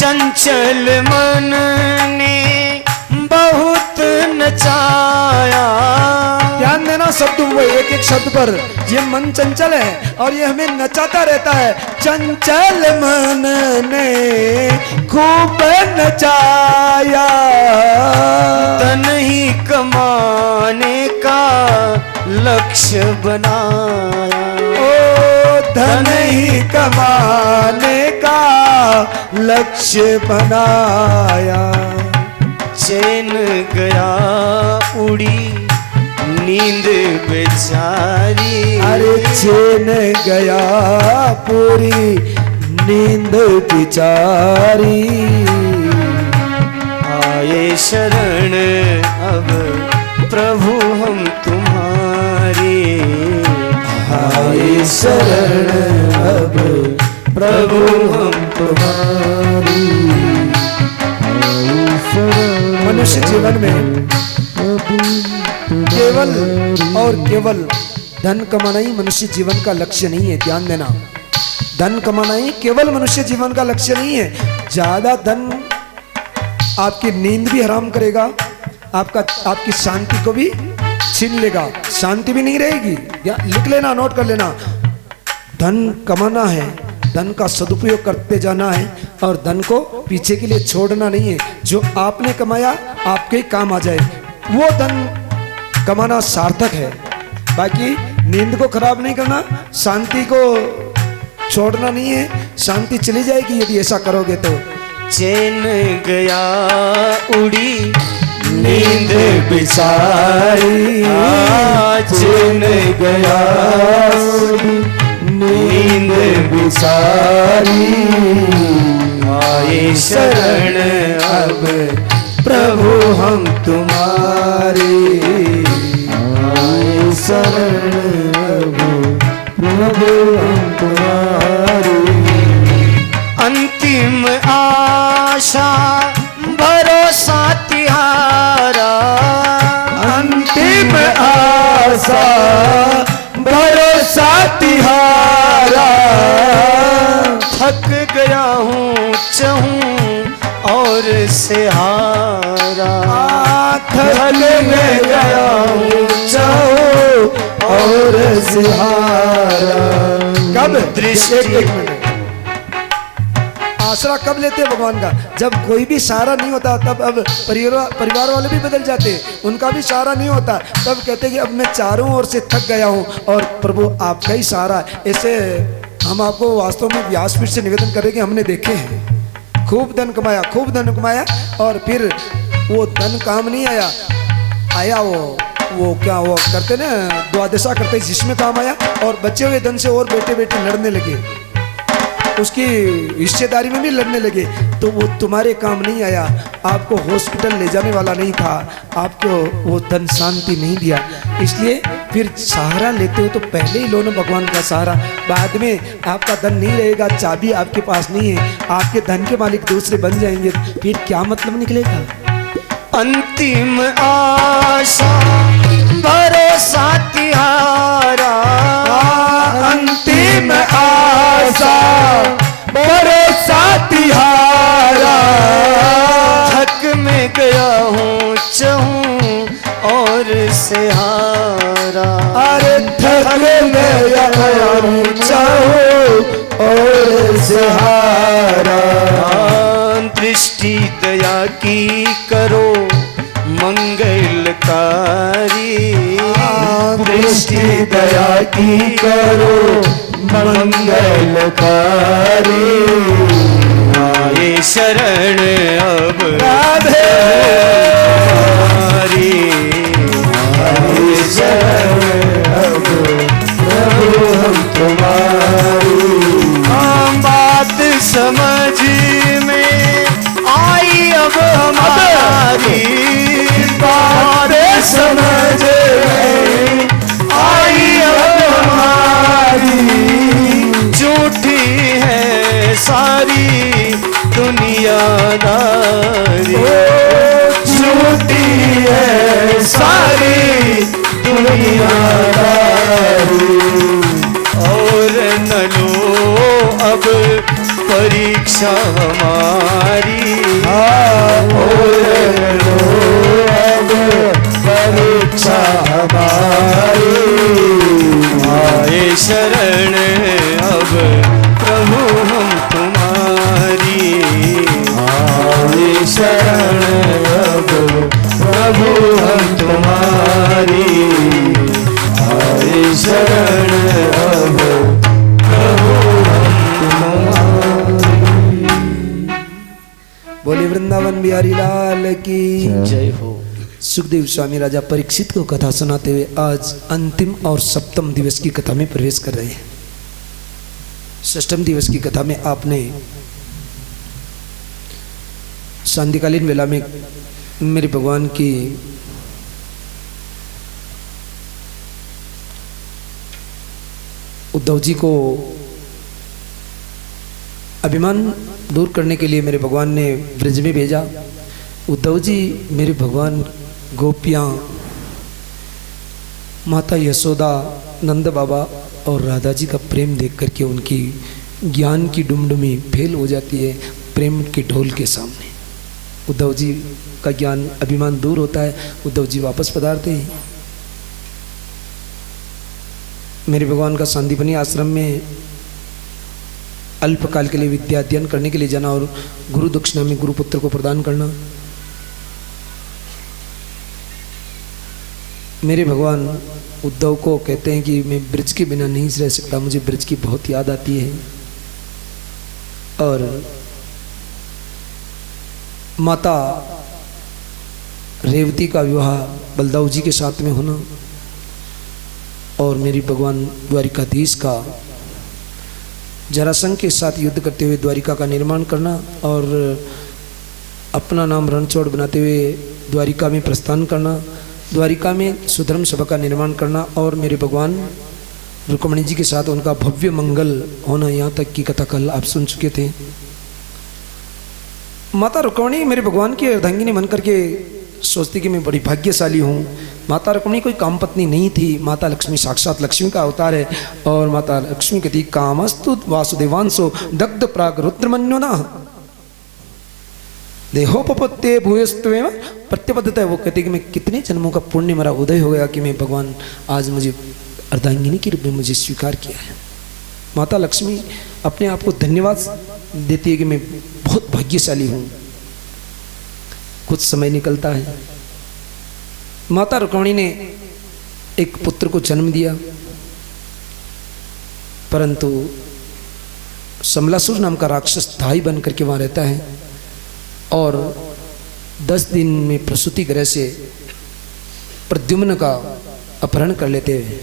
चंचल मन ने बहुत नचाया ध्यान देना शब्द वो एक एक शब्द पर ये मन चंचल है और ये हमें नचाता रहता है चंचल मन ने खूब नचाया तन ही कमाने का लक्ष्य बनाया ओ धन ही कमाने का लक्ष्य बनाया चैन गया उड़ी नींद बेचारी अरे चैन गया पूरी नींद बिचारी आए शरण अब प्रभु हम तुम्हारे आए शरण अब प्रभु हम तुम्हारी मनुष्य जीवन में केवल और केवल धन कमाना ही मनुष्य जीवन का लक्ष्य नहीं है ध्यान देना धन कमाना ही केवल मनुष्य जीवन का लक्ष्य नहीं है ज्यादा धन आपकी नींद भी हराम करेगा आपकी शांति को भी छीन लेगा शांति भी नहीं रहेगी लिख लेना नोट कर लेना धन कमाना है धन का सदुपयोग करते जाना है और धन को पीछे के लिए छोड़ना नहीं है जो आपने कमाया आपके ही काम आ जाए वो धन कमाना सार्थक है बाकी नींद को खराब नहीं करना शांति को छोड़ना नहीं है शांति चली जाएगी यदि ऐसा करोगे तो चैन गया उड़ी नींद बिचारी चैन गया उड़ी नींद बिचारी आए शरण अब प्रभु हम तुम्हारे आए शरण अब प्रभु हम तुम्हारे अंतिम आशा भरोसा तिहारा अंतिम आशा भरोसा तिहारा थक गया हूँ चहूँ और से हारा थक गया सहारा। कब दृष्टि एक मिनट, आसरा कब लेते हैं भगवान का? जब कोई भी सहारा नहीं होता, तब अब परिवार वाले भी बदल जाते, उनका भी सहारा नहीं होता, तब कहते हैं कि अब मैं चारों ओर से थक गया हूँ और प्रभु आपका ही सहारा। ऐसे हम आपको वास्तव में व्यासपीठ से निवेदन करें कि हमने देखे हैं, खूब धन कमाया, खूब धन कमाया, और फिर वो धन काम नहीं आया, आया वो क्या वो करते ना, द्वादशा करते जिसमें काम आया, और बचे हुए धन से और बेटे बेटे लड़ने लगे, उसकी हिस्सेदारी में भी लड़ने लगे, तो वो तुम्हारे काम नहीं आया, आपको हॉस्पिटल ले जाने वाला नहीं था, आपको वो धन शांति नहीं दिया। इसलिए फिर सहारा लेते हो तो पहले ही लो ना भगवान का सहारा, बाद में आपका धन नहीं रहेगा, चाबी आपके पास नहीं है, आपके धन के मालिक दूसरे बन जाएंगे, फिर क्या मतलब निकलेगा? अंतिम आशा भरोसा तिहारा, अंतिम आशा भरोसा तिहारा, थक में गया हूँ चाहूँ और से हारा। अरे थक में गया हूँ चाहूँ और से हारा। दृष्टि दया की करो मंगलकारी, दृष्टि दया की करो मंगलकारी, आए शरण अब राधे हमारी, आए शरण अब प्रभु हम तुम्हारी। बात समझ में आई अब हमारी, बात समझ में आई अब हमारी, झूठी है सारी दुनियादारी, झूठी है सारी दुनियादारी। और न लो अब परीक्षा हमारी, और अब परीक्षा हमारी, आए शरण अब प्रभु हम तुम्हारी, आए शरण अब प्रभु हम तुम्हारी, आए शरण अब प्रभु हम तुम्हारी। बोले वृंदावन बिहारी लाल की जय हो। सुखदेव स्वामी राजा परीक्षित को कथा सुनाते हुए आज अंतिम और सप्तम दिवस की कथा में प्रवेश कर रहे हैं। षष्ठम दिवस की कथा में आपने सांध्यकालीन वेला में मेरे भगवान की उद्धव जी को अभिमान दूर करने के लिए मेरे भगवान ने ब्रज में भेजा। उद्धव जी मेरे भगवान गोपियाँ, माता यशोदा, नंद बाबा और राधा जी का प्रेम देख करके उनकी ज्ञान की डुमडुमी फेल हो जाती है प्रेम के ढोल के सामने। उद्धव जी का ज्ञान अभिमान दूर होता है, उद्धव जी वापस पधारते हैं। मेरे भगवान का सांदीपनी आश्रम में अल्पकाल के लिए विद्या अध्ययन करने के लिए जाना और गुरु दक्षिणा में गुरुपुत्र को प्रदान करना। मेरे भगवान उद्धव को कहते हैं कि मैं ब्रज के बिना नहीं रह सकता, मुझे ब्रज की बहुत याद आती है। और माता रेवती का विवाह बलदाऊ जी के साथ में होना और मेरी भगवान द्वारिकाधीश का जरासंध के साथ युद्ध करते हुए द्वारिका का निर्माण करना और अपना नाम रणछोड़ बनाते हुए द्वारिका में प्रस्थान करना, द्वारिका में सुधर्म सभा का निर्माण करना और मेरे भगवान रुक्मिणी जी के साथ उनका भव्य मंगल होना। यहाँ तक की कथा कल आप सुन चुके थे। माता रुक्मिणी मेरे भगवान की अर्धांगिनी मन करके सोचती कि मैं बड़ी भाग्यशाली हूँ। माता रुक्मिणी कोई काम पत्नी नहीं थी, माता लक्ष्मी साक्षात लक्ष्मी का अवतार है। और माता लक्ष्मी कहती कामस्तु वासुदेवांशो दग्ध प्राग रुद्रमन्युना देहोपत्ते भूयस्त्वेम प्रत्यबद्धता है। वो कहती कि मैं कितने जन्मों का पुण्य मेरा उदय हो गया कि मैं भगवान आज मुझे अर्धांगिनी के रूप में मुझे स्वीकार किया है। माता लक्ष्मी अपने आप को धन्यवाद देती है कि मैं बहुत भाग्यशाली हूँ। कुछ समय निकलता है, माता रुक्मिणी ने एक पुत्र को जन्म दिया, परंतु समलासुर नाम का राक्षस धाई बन करके वहाँ रहता है और 10 दिन में प्रसूति गृह से प्रद्युम्न का अपहरण कर लेते हैं।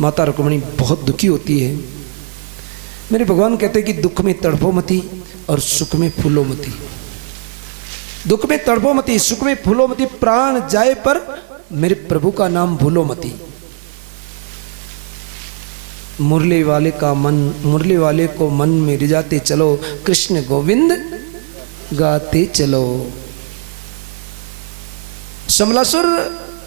माता रुक्मिणी बहुत दुखी होती है। मेरे भगवान कहते हैं कि दुख में तड़पो मती और सुख में फूलो मती। दुख में तड़पो मती, सुख में फूलो मती, प्राण जाए पर मेरे प्रभु का नाम भूलो मती। मुरली वाले का मन, मुरली वाले को मन में रिझाते चलो, कृष्ण गोविंद गाते चलो। समलासुर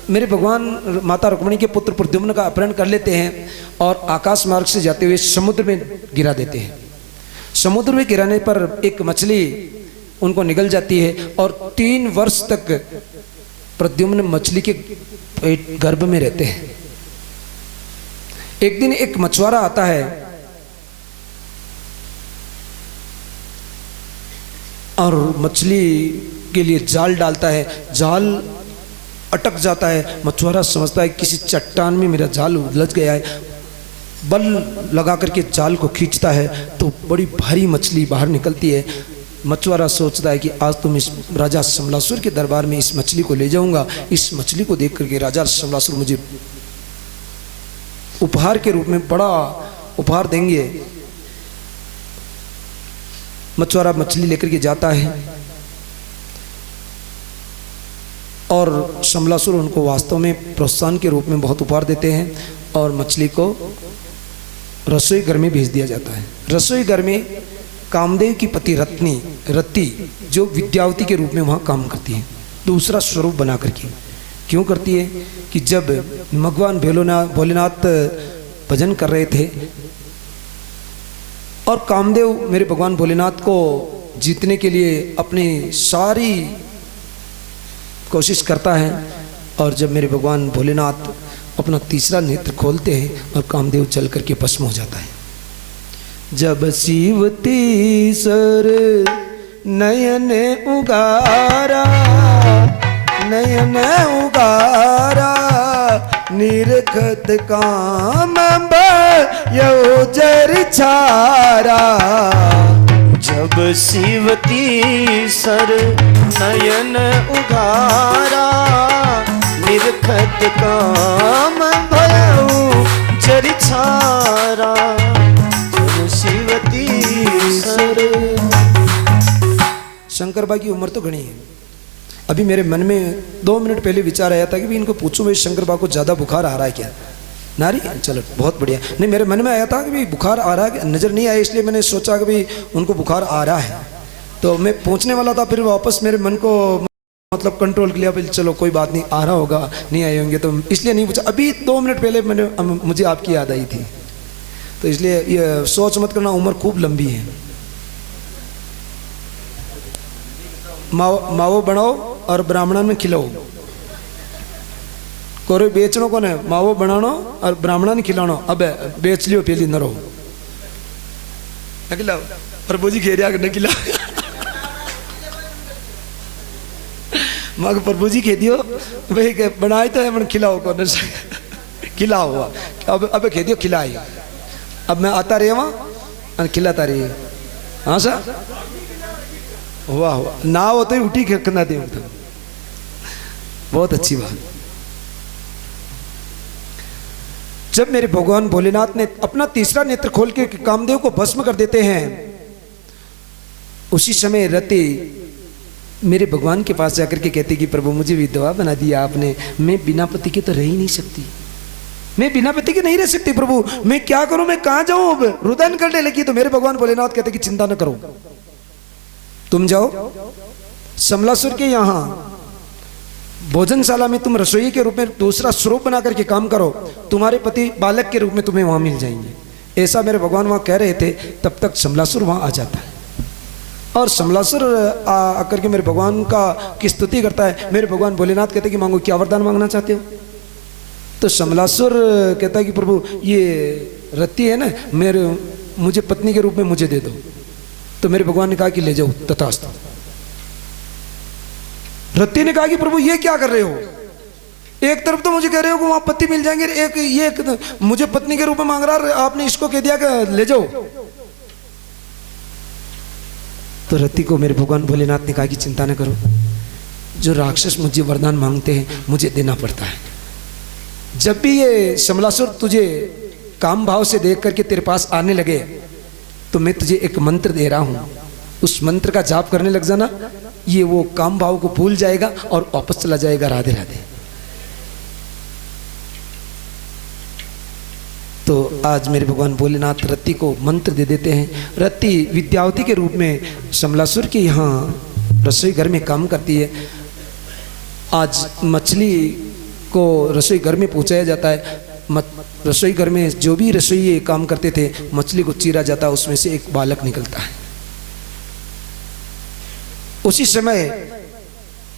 मेरे भगवान माता रुक्मिणी के पुत्र प्रद्युम्न का अपहरण कर लेते हैं और आकाश मार्ग से जाते हुए समुद्र में गिरा देते हैं। समुद्र में गिराने पर एक मछली उनको निगल जाती है और 3 वर्ष तक प्रद्युम्न मछली के पेट गर्भ में रहते हैं। एक दिन एक मछुआरा आता है और मछली के लिए जाल डालता है। जाल अटक जाता है। मछुआरा समझता है किसी चट्टान में मेरा जाल उलझ गया है। बल लगा करके जाल को खींचता है तो बड़ी भारी मछली बाहर निकलती है। मछुआरा सोचता है कि आज तो मैं इस राजा समलासुर के दरबार में इस मछली को ले जाऊंगा। इस मछली को देख करके राजा समलासुर मुझे उपहार के रूप में बड़ा उपहार देंगे। मछुआरा मछली लेकर के जाता है और समलासुर उनको वास्तव में प्रोत्साहन के रूप में बहुत उपहार देते हैं और मछली को रसोई घर में भेज दिया जाता है। रसोई घर में कामदेव की पति रति जो विद्यावती के रूप में वहाँ काम करती है, दूसरा स्वरूप बना करके। क्यों करती है कि जब भगवान भोलेनाथ भजन कर रहे थे और कामदेव मेरे भगवान भोलेनाथ को जीतने के लिए अपनी सारी कोशिश करता है और जब मेरे भगवान भोलेनाथ अपना तीसरा नेत्र खोलते हैं और कामदेव चल करके भस्म हो जाता है। जब शिव तीसर नयन उगारा, नयन उगारा, निरखत काम योजर छारा। जब शिव तीसर नयन उगारा, निरखत काम भयो जर छारा। जब शिव तीसर। शंकर बा की उम्र तो घनी है। अभी मेरे मन में 2 मिनट पहले विचार आया था कि भी इनको पूछूं भाई शंकर बा को ज़्यादा बुखार आ रहा है क्या? नारी चलो बहुत बढ़िया। नहीं, मेरे मन में आया था कि भाई बुखार आ रहा है, नज़र नहीं आया इसलिए मैंने सोचा कि भाई उनको बुखार आ रहा है। तो मैं पहुंचने वाला था, फिर वापस मेरे मन को मतलब कंट्रोल किया, भाई चलो कोई बात नहीं, आ रहा होगा, नहीं आए होंगे, तो इसलिए नहीं पूछा। अभी 2 मिनट पहले मुझे आपकी याद आई थी, तो इसलिए ये सोच मत करना, उम्र खूब लंबी है। मावो बनाओ और ब्राह्मणन में खिलाओ। कोरे बेचनो को ने मावो बनानो और ब्राह्मणन खिलानो। अब बेच लियो पहली न रहो, न खिलाओ। प्रभु जी खेरिया न खिलाओ। मग प्रभु जी कह दियो भाई बनाए तो है मन खिलाओ को न खिलाओ। अब कह दियो खिलाई। अब मैं आता रहे वहाँ खिलाता रही। हाँ सर, वाह वाह, ना हो तो उठी खना दे, बहुत अच्छी बात। जब मेरे भगवान भोलेनाथ ने अपना तीसरा नेत्र खोल के कामदेव को भस्म कर देते हैं, उसी समय रति मेरे भगवान के पास जाकर के कहती कि प्रभु मुझे विधवा बना दिया आपने, मैं बिना पति के तो रह ही नहीं सकती, मैं बिना पति के नहीं रह सकती प्रभु, मैं क्या करूं, मैं कहां जाऊं? अब रुदन करने लगी। तो मेरे भगवान भोलेनाथ कहते कि चिंता न करो, तुम जाओ समलासुर के यहाँ भोजनशाला में, तुम रसोई के रूप में दूसरा स्वरूप बना करके काम करो, तुम्हारे पति बालक के रूप में तुम्हें वहां मिल जाएंगे। ऐसा मेरे भगवान वहां कह रहे थे, तब तक समलासुर वहां आ जाता है और समलासुर आकर के मेरे भगवान का की स्तुति करता है। मेरे भगवान भोलेनाथ कहते कि मांगो, क्या वरदान मांगना चाहते हो? तो समलासुर कहता है कि प्रभु ये रत्ती है ना, मुझे पत्नी के रूप में मुझे दे दो। तो मेरे भगवान ने कहा कि ले जाओ, तथास्तु। रत्ती ने कहा कि प्रभु ये क्या कर रहे हो, एक तरफ तो मुझे कह रहे हो कि वहां पति मिल जाएंगे, एक मुझे पत्नी के रूप में मांग रहा, आपने इसको कह दिया कि ले जाओ। तो रत्ती को मेरे भगवान भोलेनाथ ने कहा कि चिंता न करो, जो राक्षस मुझे वरदान मांगते हैं मुझे देना पड़ता है। जब भी ये समलासुर तुझे काम भाव से देख करके तेरे पास आने लगे तो मैं तुझे एक मंत्र दे रहा हूं, उस मंत्र का जाप करने लग जाना, ये वो काम भाव को भूल जाएगा और वापस चला जाएगा। राधे राधे। तो आज मेरे भगवान भोलेनाथ रत्ती को मंत्र दे देते हैं। रत्ती विद्यावती के रूप में समलासुर के यहाँ रसोई घर में काम करती है। आज मछली को रसोई घर में पहुंचाया जाता है। रसोई घर में जो भी रसोई काम करते थे, मछली को चीरा जाता है, उसमें से एक बालक निकलता है। उसी समय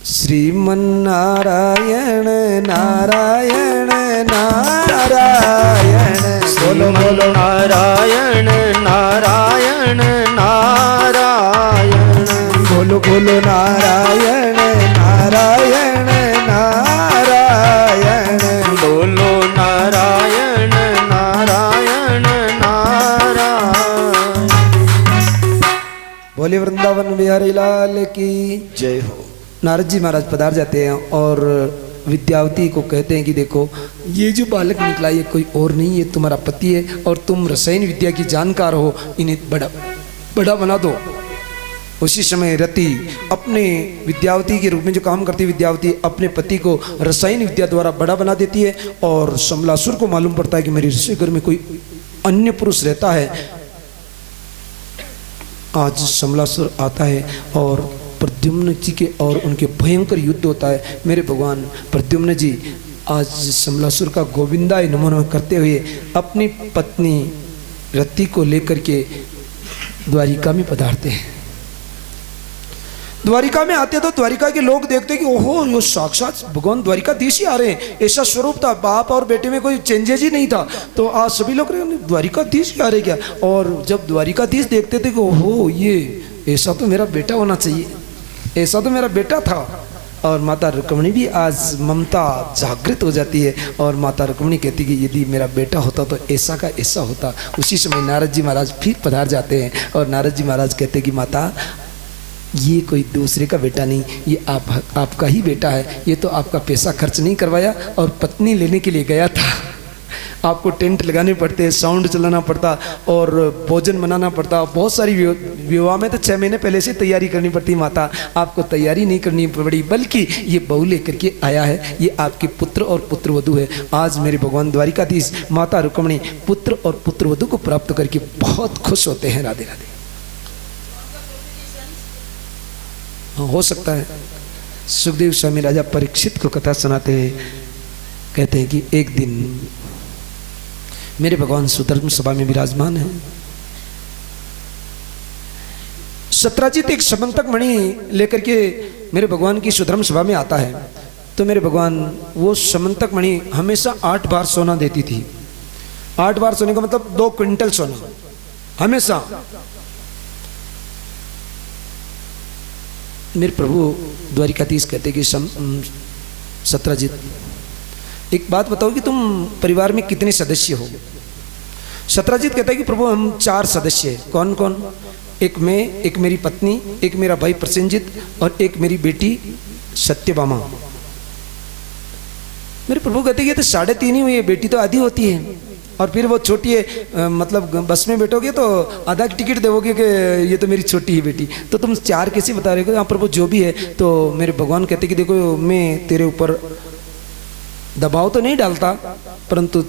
श्रीमन नारायण नारायण नारायण, बोलो बोलो नारायण नारायण नारायण, बोलो बोलो नारायण नारायण नारायण, बोलो नारायण नारायण नारायण। बोले वृंदावन बिहारी लाल की जय हो। नारद जी महाराज पधार जाते हैं और विद्यावती को कहते हैं कि देखो ये जो बालक निकला ये कोई और नहीं, ये तुम्हारा पति है और तुम रसायन विद्या की जानकार हो, इन्हें बड़ा बड़ा बना दो। उसी समय रति अपने विद्यावती के रूप में जो काम करती विद्यावती अपने पति को रसायन विद्या द्वारा बड़ा बना देती है। और समलासुर को मालूम पड़ता है कि मेरे रसोई घर में कोई अन्य पुरुष रहता है। आज समलासुर आता है और प्रद्युम्न जी के और उनके भयंकर युद्ध होता है। मेरे भगवान प्रद्युम्न जी आज समलासुर का गोविंदाय नमो नमः करते हुए अपनी पत्नी रति को लेकर के द्वारिका में पधारते हैं। द्वारिका में आते तो द्वारिका के लोग देखते हैं कि ओहो यो साक्षात भगवान द्वारिकाधीश ही आ रहे हैं। ऐसा स्वरूप था, बाप और बेटे में कोई चेंजेज ही नहीं था। तो आज सभी लोग द्वारिकाधीश ही आ रहे क्या। और जब द्वारिकाधीश देखते थे कि ओहो ये ऐसा तो मेरा बेटा होना चाहिए, ऐसा तो मेरा बेटा था। और माता रुक्मिणी भी आज ममता जागृत हो जाती है और माता रुक्मिणी कहती कि यदि मेरा बेटा होता तो ऐसा का ऐसा होता। उसी समय नारद जी महाराज फिर पधार जाते हैं और नारद जी महाराज कहते हैं कि माता ये कोई दूसरे का बेटा नहीं, ये आपका ही बेटा है। ये तो आपका पैसा खर्च नहीं करवाया और पत्नी लेने के लिए गया था। आपको टेंट लगाने पड़ते, साउंड चलाना पड़ता और भोजन बनाना पड़ता। बहुत सारी विवाह में तो 6 महीने पहले से तैयारी करनी पड़ती। माता आपको तैयारी नहीं करनी पड़ी, बल्कि ये बहू लेकर के आया है, ये आपके पुत्र और पुत्र वधू है। आज मेरे भगवान द्वारिकाधीश माता रुक्मिणी पुत्र और पुत्र वधू को प्राप्त करके बहुत खुश होते हैं। राधे राधे। हाँ, हो सकता है सुखदेव स्वामी राजा परीक्षित को कथा सुनाते हैं। कहते हैं कि एक दिन मेरे भगवान सुधर्म सभा में विराजमान है। सत्राजित एक समंतक मणि लेकर के मेरे भगवान की सुधर्म सभा में आता है। तो मेरे भगवान वो समंतक मणि हमेशा 8 बार सोना देती थी। 8 बार सोने का मतलब 2 क्विंटल सोना हमेशा। मेरे प्रभु द्वारिकाधीश कहते कि सत्राजित एक बात बताओ कि तुम परिवार में कितने सदस्य हो। सत्राजित कहता है कि प्रभु हम 4 सदस्य हैं। कौन कौन? एक मैं, एक मेरी पत्नी, एक मेरा भाई प्रसेनजित और एक मेरी बेटी सत्यभामा। मेरे प्रभु कहते हैं ये तो 3.5 ही हुई है, बेटी तो आधी होती है और फिर वो छोटी है। मतलब बस में बैठोगे तो आधा की टिकट दोगे कि ये तो मेरी छोटी ही बेटी। तो तुम 4 कैसे बता रहे हो? हाँ प्रभु जो भी है। तो मेरे भगवान कहते कि देखो मैं तेरे ऊपर दबाव तो नहीं डालता, परंतु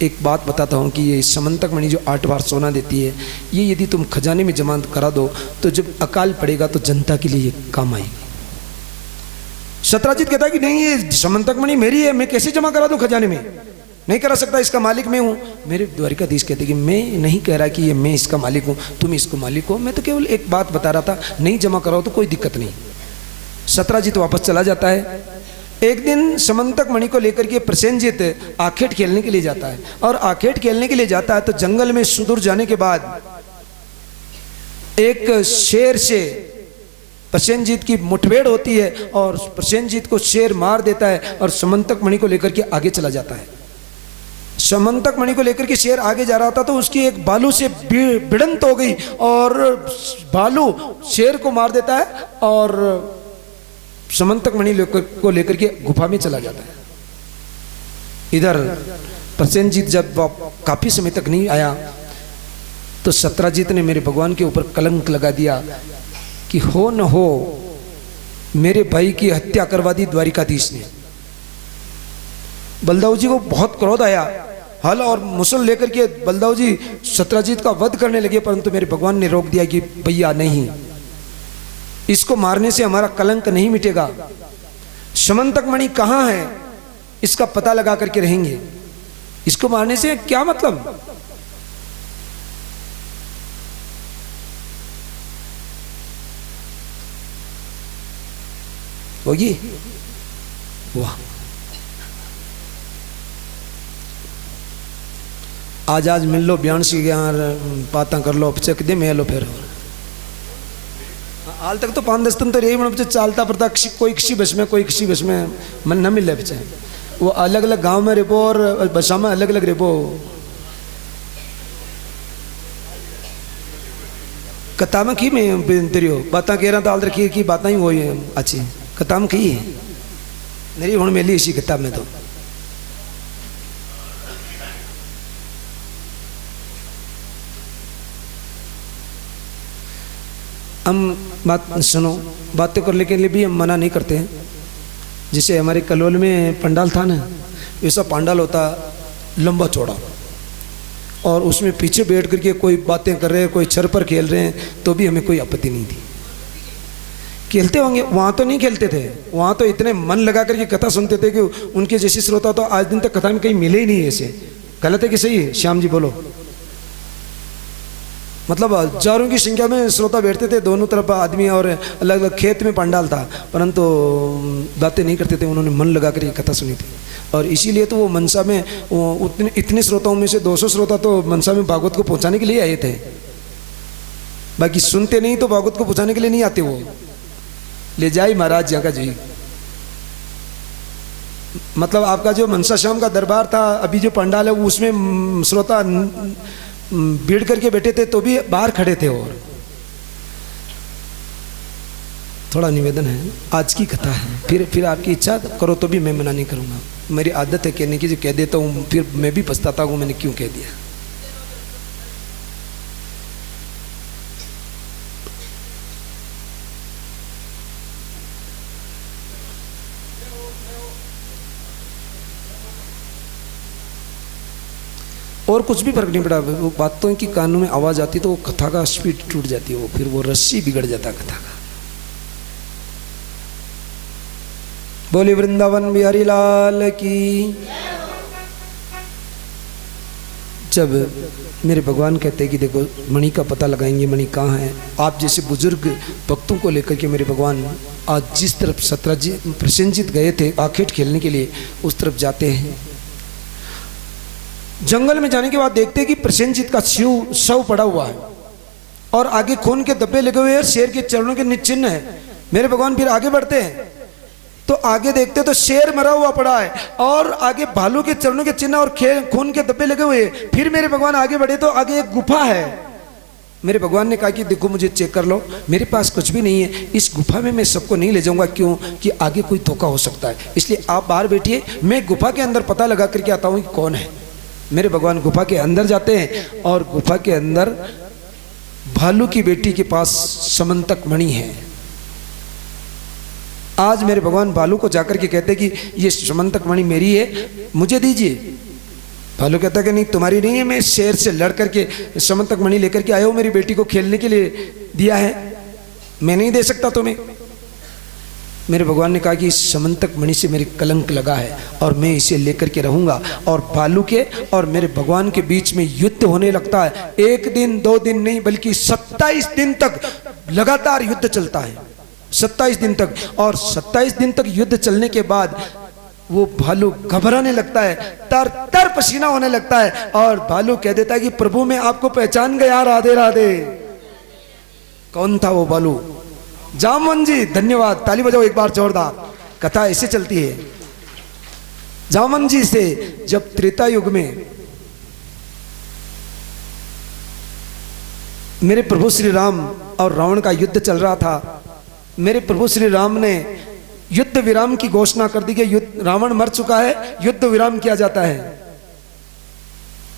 एक बात बताता हूँ कि ये समंतक मणि जो 8 बार सोना देती है, ये यदि तुम खजाने में जमा करा दो तो जब अकाल पड़ेगा तो जनता के लिए काम आएगी। सत्राजित कहता है कि नहीं ये समंतक मणि मेरी है, मैं कैसे जमा करा दूं खजाने में? नहीं करा सकता, इसका मालिक मैं हूँ। मेरे द्वारिकाधीश कहते कि मैं नहीं कह रहा कि ये मैं इसका मालिक हूँ, तुम इसको मालिक हो। मैं तो केवल एक बात बता रहा था, नहीं जमा कराओ तो कोई दिक्कत नहीं। सत्राजित वापस चला जाता है। एक दिन समंतक मणि को लेकर के प्रसेनजीत आखेट खेलने के लिए जाता है, और आखेट खेलने के लिए जाता है तो जंगल में सुदूर जाने के बाद एक शेर से प्रसेनजीत की मुठभेड़ होती है, और प्रसेनजीत को शेर मार देता है और समंतक मणि को लेकर के आगे चला जाता है। समंतक मणि को लेकर के शेर आगे जा रहा था तो उसकी एक भालू से भिड़ंत हो गई, और भालू शेर को मार देता है और समंतक मणि को लेकर के गुफा में चला जाता है। इधर प्रसेनजीत जब काफी समय तक नहीं आया तो सत्राजीत ने मेरे भगवान के ऊपर कलंक लगा दिया कि हो न हो मेरे भाई की हत्या करवा दी द्वारिकाधीश ने। बलदाऊ जी को बहुत क्रोध आया, हल और मुसल लेकर के बलदाऊ जी सत्राजीत का वध करने लगे, परंतु मेरे भगवान ने रोक दिया कि भैया नहीं, इसको मारने से हमारा कलंक नहीं मिटेगा। समंतक मणि कहाँ है इसका पता लगा करके रहेंगे, इसको मारने से क्या मतलब। होगी वाह, आज मिल लो बयान सी बातें कर लो चक दे में लो फिर। हाल तक तो 5-10 दिन तो रही बच्चे चालता पड़ता, कोई किसी बस में कोई किसी बस में मन न मिले बच्चे, वो अलग अलग गांव में रेपो और बसा में अलग अलग रेपो। कथा में की मैं तेरी बातें कह रहा था हाल रखी की बातें ही वो अच्छी कथा में की है मेरी हूँ मिली इसी किताब में। तो हम बात सुनो, बातें करने के लिए भी हम मना नहीं करते हैं। जैसे हमारे कलोल में पंडाल था ना, वैसा पंडाल होता लंबा चौड़ा, और उसमें पीछे बैठ करके कोई बातें कर रहे हैं, कोई छर पर खेल रहे हैं तो भी हमें कोई आपत्ति नहीं थी। खेलते होंगे, वहाँ तो नहीं खेलते थे, वहाँ तो इतने मन लगा करके कथा सुनते थे कि उनके जैसे श्रोता तो आज दिन तक कथा में कहीं मिले ही नहीं। ऐसे गलत है कि सही है श्याम जी बोलो? मतलब हजारों की संख्या में श्रोता बैठते थे, दोनों तरफ आदमी, और अलग अलग खेत में पंडाल था, परंतु बातें नहीं करते थे, उन्होंने मन लगा कर ये कथा सुनी थी। और इसीलिए तो वो मनसा में इतने श्रोताओं में से 200 श्रोता तो मनसा में भागवत को पहुंचाने के लिए आए थे, बाकी सुनते नहीं तो भागवत को पहुंचाने के लिए नहीं आते। वो ले जाए महाराज यहाँ का जी, मतलब आपका जो मनसा श्याम का दरबार था, अभी जो पंडाल है उसमें श्रोता भीड़ करके बैठे थे तो भी बाहर खड़े थे। और थोड़ा निवेदन है, आज की कथा है, फिर आपकी इच्छा करो तो भी मैं मना नहीं करूंगा। मेरी आदत है कहने की, जो कह देता हूँ फिर मैं भी पछताता हूँ मैंने क्यों कह दिया। और कुछ भी फर्क नहीं पड़ा, वो बातों की कानों में आवाज आती तो वो कथा का स्पीड टूट जाती है, वो फिर वो रस्सी बिगड़ जाता कथा का। बोले वृंदावन बिहारी लाल की। जब मेरे भगवान कहते हैं कि देखो मणि का पता लगाएंगे, मणि कहाँ है, आप जैसे बुजुर्ग भक्तों को लेकर के मेरे भगवान आज जिस तरफ सत्राजीत प्रसेनजीत गए थे आखेट खेलने के लिए उस तरफ जाते हैं। जंगल में जाने के बाद देखते हैं कि प्रसेनजीत का शव पड़ा हुआ है और आगे खून के धब्बे लगे हुए हैं, शेर के चरणों के चिन्ह है। मेरे भगवान फिर आगे बढ़ते हैं तो आगे देखते तो शेर मरा हुआ पड़ा है और आगे भालू के चरणों के चिन्ह और खून के धब्बे लगे हुए। फिर मेरे भगवान आगे बढ़े तो आगे एक गुफा है। मेरे भगवान ने कहा कि देखो मुझे चेक कर लो, मेरे पास कुछ भी नहीं है, इस गुफा में मैं सबको नहीं ले जाऊंगा, क्यों कि आगे कोई धोखा हो सकता है, इसलिए आप बाहर बैठिए, मैं गुफा के अंदर पता लगा करके आता हूँ कि कौन है। मेरे भगवान गुफा के अंदर जाते हैं और गुफा के अंदर भालू की बेटी के पास समंतक मणि है। आज मेरे भगवान भालू को जाकर के कहते कि ये समंतक मणि मेरी है, मुझे दीजिए। भालू कहता कि नहीं तुम्हारी नहीं है, मैं शेर से लड़ करके समंतक मणि लेकर के आया हूं, मेरी बेटी को खेलने के लिए दिया है, मैं नहीं दे सकता तुम्हें। मेरे भगवान ने कहा कि इस समंतक मणि से मेरे कलंक लगा है और मैं इसे लेकर के रहूंगा। और भालू के और मेरे भगवान के बीच में युद्ध होने लगता है। 1 दिन 2 दिन नहीं बल्कि 27 दिन तक लगातार युद्ध चलता है। 27 दिन तक। और 27 दिन तक युद्ध चलने के बाद वो भालू घबराने लगता है, तर तर पसीना होने लगता है, और भालू कह देता है कि प्रभु मैं आपको पहचान गया, राधे राधे। कौन था वो भालू? जामवन जी। धन्यवाद, ताली बजाओ एक बार जोरदार। कथा ऐसे चलती है। जामवन जी से जब त्रेता युग में मेरे प्रभु श्री राम और रावण का युद्ध चल रहा था, मेरे प्रभु श्री राम ने युद्ध विराम की घोषणा कर दी कि युद्ध, रावण मर चुका है, युद्ध विराम किया जाता है।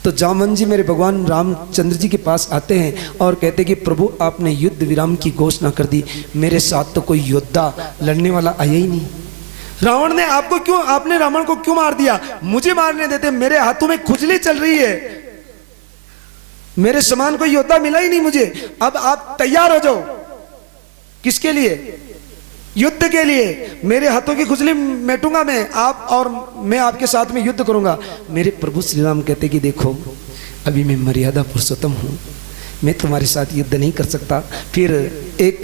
तो जामवन जी मेरे भगवान रामचंद्र जी के पास आते हैं और कहते कि प्रभु आपने युद्ध विराम की घोषणा कर दी, मेरे साथ तो कोई योद्धा लड़ने वाला आया ही नहीं। रावण ने आपको क्यों, आपने रावण को क्यों मार दिया? मुझे मारने देते, मेरे हाथों में खुजली चल रही है, मेरे समान कोई योद्धा मिला ही नहीं मुझे। अब आप तैयार हो जाओ। किसके लिए? युद्ध के लिए। मेरे हाथों की खुजली मेटूंगा मैं, आप और मैं आपके साथ में युद्ध करूंगा। मेरे प्रभु श्री राम कहते कि देखो अभी मैं मर्यादा पुरुषोत्तम हूं, मैं तुम्हारे साथ युद्ध नहीं कर सकता। फिर एक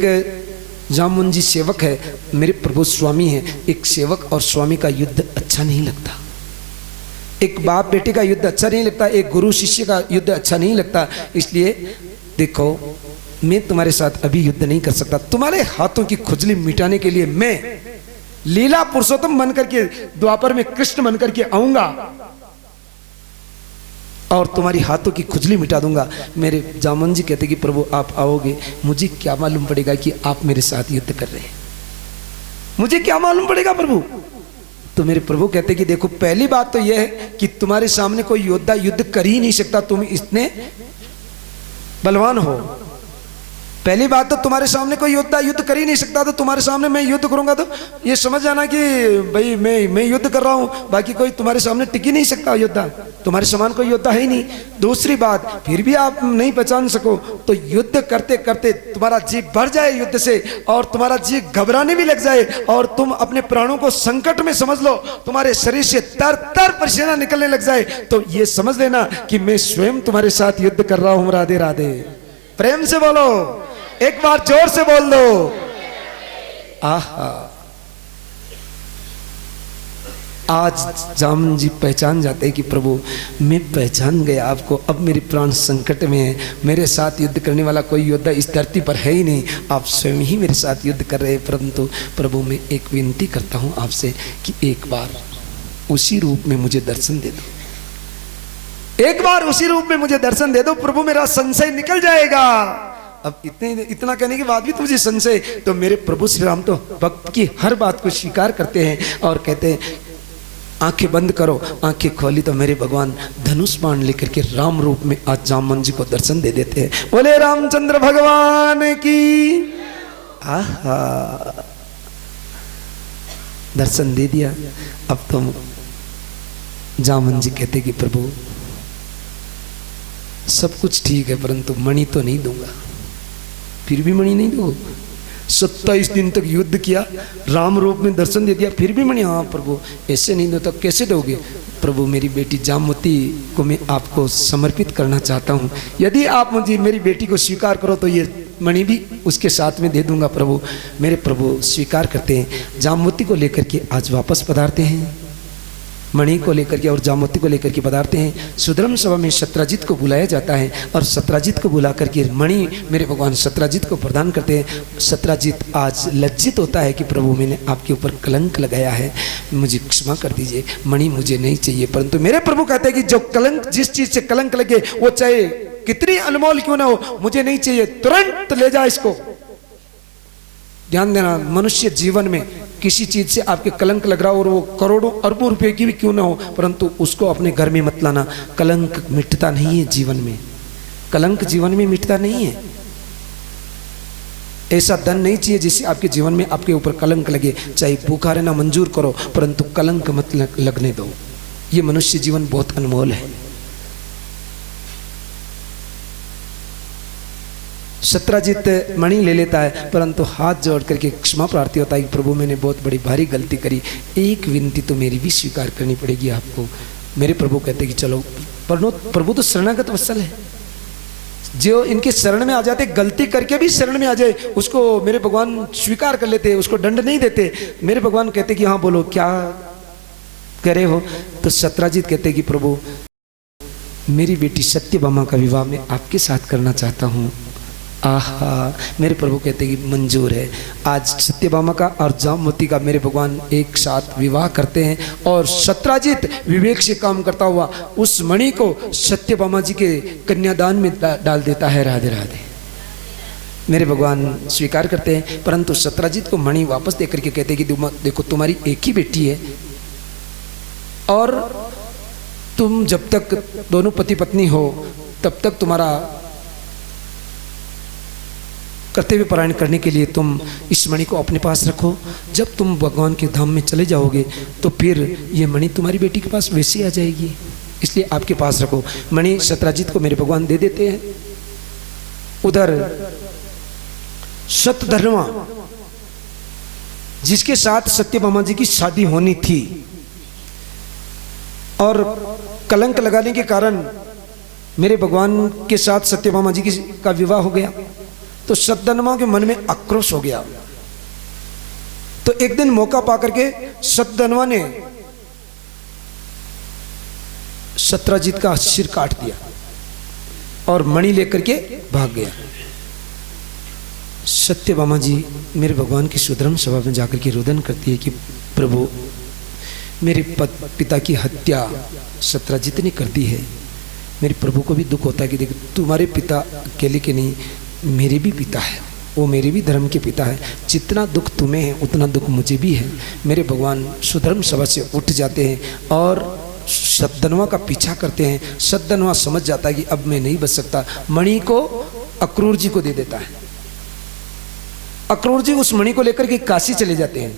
जामुन जी सेवक है, मेरे प्रभु स्वामी है, एक सेवक और स्वामी का युद्ध अच्छा नहीं लगता, एक बाप बेटे का युद्ध अच्छा नहीं लगता, एक गुरु शिष्य का युद्ध अच्छा नहीं लगता। इसलिए देखो मैं तुम्हारे साथ अभी युद्ध नहीं कर सकता। तुम्हारे हाथों की खुजली मिटाने के लिए मैं लीला पुरुषोत्तम बनकर के द्वापर में कृष्ण बनकर के आऊंगा और तुम्हारी हाथों की खुजली मिटा दूंगा। मेरे जामन जी कहते कि प्रभु आप आओगे, मुझे क्या मालूम पड़ेगा कि आप मेरे साथ युद्ध कर रहे हैं, मुझे क्या मालूम पड़ेगा प्रभु? तो मेरे प्रभु कहते कि देखो पहली बात तो यह है कि तुम्हारे सामने कोई योद्धा युद्ध कर ही नहीं सकता, तुम इतने बलवान हो। पहली बात तो तुम्हारे सामने कोई योद्धा युद्ध कर ही नहीं सकता, तो तुम्हारे सामने मैं युद्ध करूंगा तो ये समझ जाना कि भाई मैं युद्ध कर रहा हूं, बाकी कोई तुम्हारे सामने टिक ही नहीं सकता योद्धा, तुम्हारे समान कोई योद्धा है ही नहीं। दूसरी बात, फिर भी आप नहीं पहचान सको तो युद्ध करते करते तुम्हारा जी भर जाए युद्ध से और तुम्हारा जी घबराने भी लग जाए और तुम अपने प्राणों को संकट में समझ लो, तुम्हारे शरीर से तर तर पसीना निकलने लग जाए, तो ये समझ लेना कि मैं स्वयं तुम्हारे साथ युद्ध कर रहा हूं। राधे राधे। प्रेम से बोलो, एक बार जोर से बोल दो। आहा, आज जामन जी पहचान जाते हैं कि प्रभु मैं पहचान गया आपको, अब मेरे प्राण संकट में है, मेरे साथ युद्ध करने वाला कोई योद्धा इस धरती पर है ही नहीं, आप स्वयं ही मेरे साथ युद्ध कर रहे हैं। परंतु प्रभु मैं एक विनती करता हूं आपसे कि एक बार उसी रूप में मुझे दर्शन दे दो, एक बार उसी रूप में मुझे दर्शन दे दो प्रभु, मेरा संशय निकल जाएगा। अब इतना कहने के बाद भी तुझे संशय, तो मेरे प्रभु श्री राम तो भक्त की हर बात को स्वीकार करते हैं और कहते हैं आंखें बंद करो। आंखें खोली तो मेरे भगवान धनुष बाण लेकर के राम रूप में आज जामन जी को दर्शन दे देते हैं। बोले रामचंद्र भगवान की। आहा, दर्शन दे दिया। अब तुम जामन जी कहते कि प्रभु सब कुछ ठीक है परंतु मणि तो नहीं दूंगा। फिर भी मणि नहीं दो? 27 दिन तक युद्ध किया, राम रूप में दर्शन दे दिया, फिर भी मणि? हाँ प्रभु ऐसे नहीं दो। तो कैसे दोगे? प्रभु मेरी बेटी जामवती को मैं आपको समर्पित करना चाहता हूँ, यदि आप मुझे मेरी बेटी को स्वीकार करो तो ये मणि भी उसके साथ में दे दूंगा। प्रभु मेरे प्रभु स्वीकार करते हैं। जामवती को लेकर के आज वापस पधारते हैं, मणि को लेकर के और जामवती को लेकर के पधारते हैं। सुधर्म सभा में सत्राजित को बुलाया जाता है और सत्राजित को बुला करके मणि मेरे भगवान सत्राजित को प्रदान करते हैं। सत्राजित आज लज्जित होता है कि प्रभु मैंने आपके ऊपर कलंक लगाया है, मुझे क्षमा कर दीजिए, मणि मुझे नहीं चाहिए। परंतु मेरे प्रभु कहते हैं कि जो कलंक, जिस चीज से कलंक लगे वो चाहे कितनी अनमोल क्यों ना हो, मुझे नहीं चाहिए, तुरंत ले जा इसको। ध्यान देना, मनुष्य जीवन में किसी चीज से आपके कलंक लग रहा हो और वो करोड़ों अरबों रुपए की भी क्यों ना हो, परंतु उसको अपने घर में मत लाना। कलंक मिटता नहीं है जीवन में, कलंक जीवन में मिटता नहीं है। ऐसा धन नहीं चाहिए जिससे आपके जीवन में आपके ऊपर कलंक लगे। चाहे भूखा रहना मंजूर करो परंतु कलंक मत लगने दो। ये मनुष्य जीवन बहुत अनमोल है। सत्राजित मणि ले लेता है परंतु हाथ जोड़ करके क्षमा प्रार्थी होता है कि प्रभु मैंने बहुत बड़ी भारी गलती करी, एक विनती तो मेरी भी स्वीकार करनी पड़ेगी आपको। मेरे प्रभु कहते कि चलो, प्रभु तो शरणागत वत्सल है, जो इनके शरण में आ जाते, गलती करके भी शरण में आ जाए, उसको मेरे भगवान स्वीकार कर लेते, उसको दंड नहीं देते। मेरे भगवान कहते कि हाँ बोलो क्या करे हो। तो सत्राजित कहते कि प्रभु मेरी बेटी सत्यभामा का विवाह मैं आपके साथ करना चाहता हूँ। आहा, मेरे प्रभु कहते कि मंजूर है। आज सत्यभामा का और जामवती का मेरे भगवान एक साथ विवाह करते हैं और सत्राजित विवेक से काम करता हुआ उस मणि को सत्यभामा जी के कन्यादान में डाल देता है। राधे राधे। मेरे भगवान स्वीकार करते हैं, परंतु सत्राजित को मणि वापस देकर के कहते कि देखो तुम्हारी एक ही बेटी है और तुम जब तक दोनों पति पत्नी हो तब तक तुम्हारा कर्तव्य पारायण करने के लिए तुम इस मणि को अपने पास रखो। जब तुम भगवान के धाम में चले जाओगे तो फिर ये मणि तुम्हारी बेटी के पास वैसे आ जाएगी, इसलिए आपके पास रखो। मणि सत्राजित को मेरे भगवान दे देते हैं। उधर शतधर्मा जिसके साथ सत्यभामा जी की शादी होनी थी और कलंक लगाने के कारण मेरे भगवान के साथ सत्यभामा जी का विवाह हो गया, तो शतधर्मा के मन में आक्रोश हो गया। तो एक दिन मौका पा करके शतधर्मा ने सत्राजित का सिर काट दिया और मणि लेकर के भाग गया। सत्यभामा जी मेरे भगवान की सुधर्म सभा में जाकर के रोदन करती है कि प्रभु मेरे पिता की हत्या सत्राजित ने कर दी है। मेरे प्रभु को भी दुख होता है कि देख तुम्हारे पिता अकेले के नहीं, मेरे भी पिता है, वो मेरे भी धर्म के पिता है। जितना दुख तुम्हें है उतना दुख मुझे भी है। मेरे भगवान सुधर्म सभा से उठ जाते हैं और शतधर्मा का पीछा करते हैं। शतधर्मा समझ जाता है कि अब मैं नहीं बच सकता, मणि को अक्रूर जी को दे देता है। अक्रूर जी उस मणि को लेकर के काशी चले जाते हैं।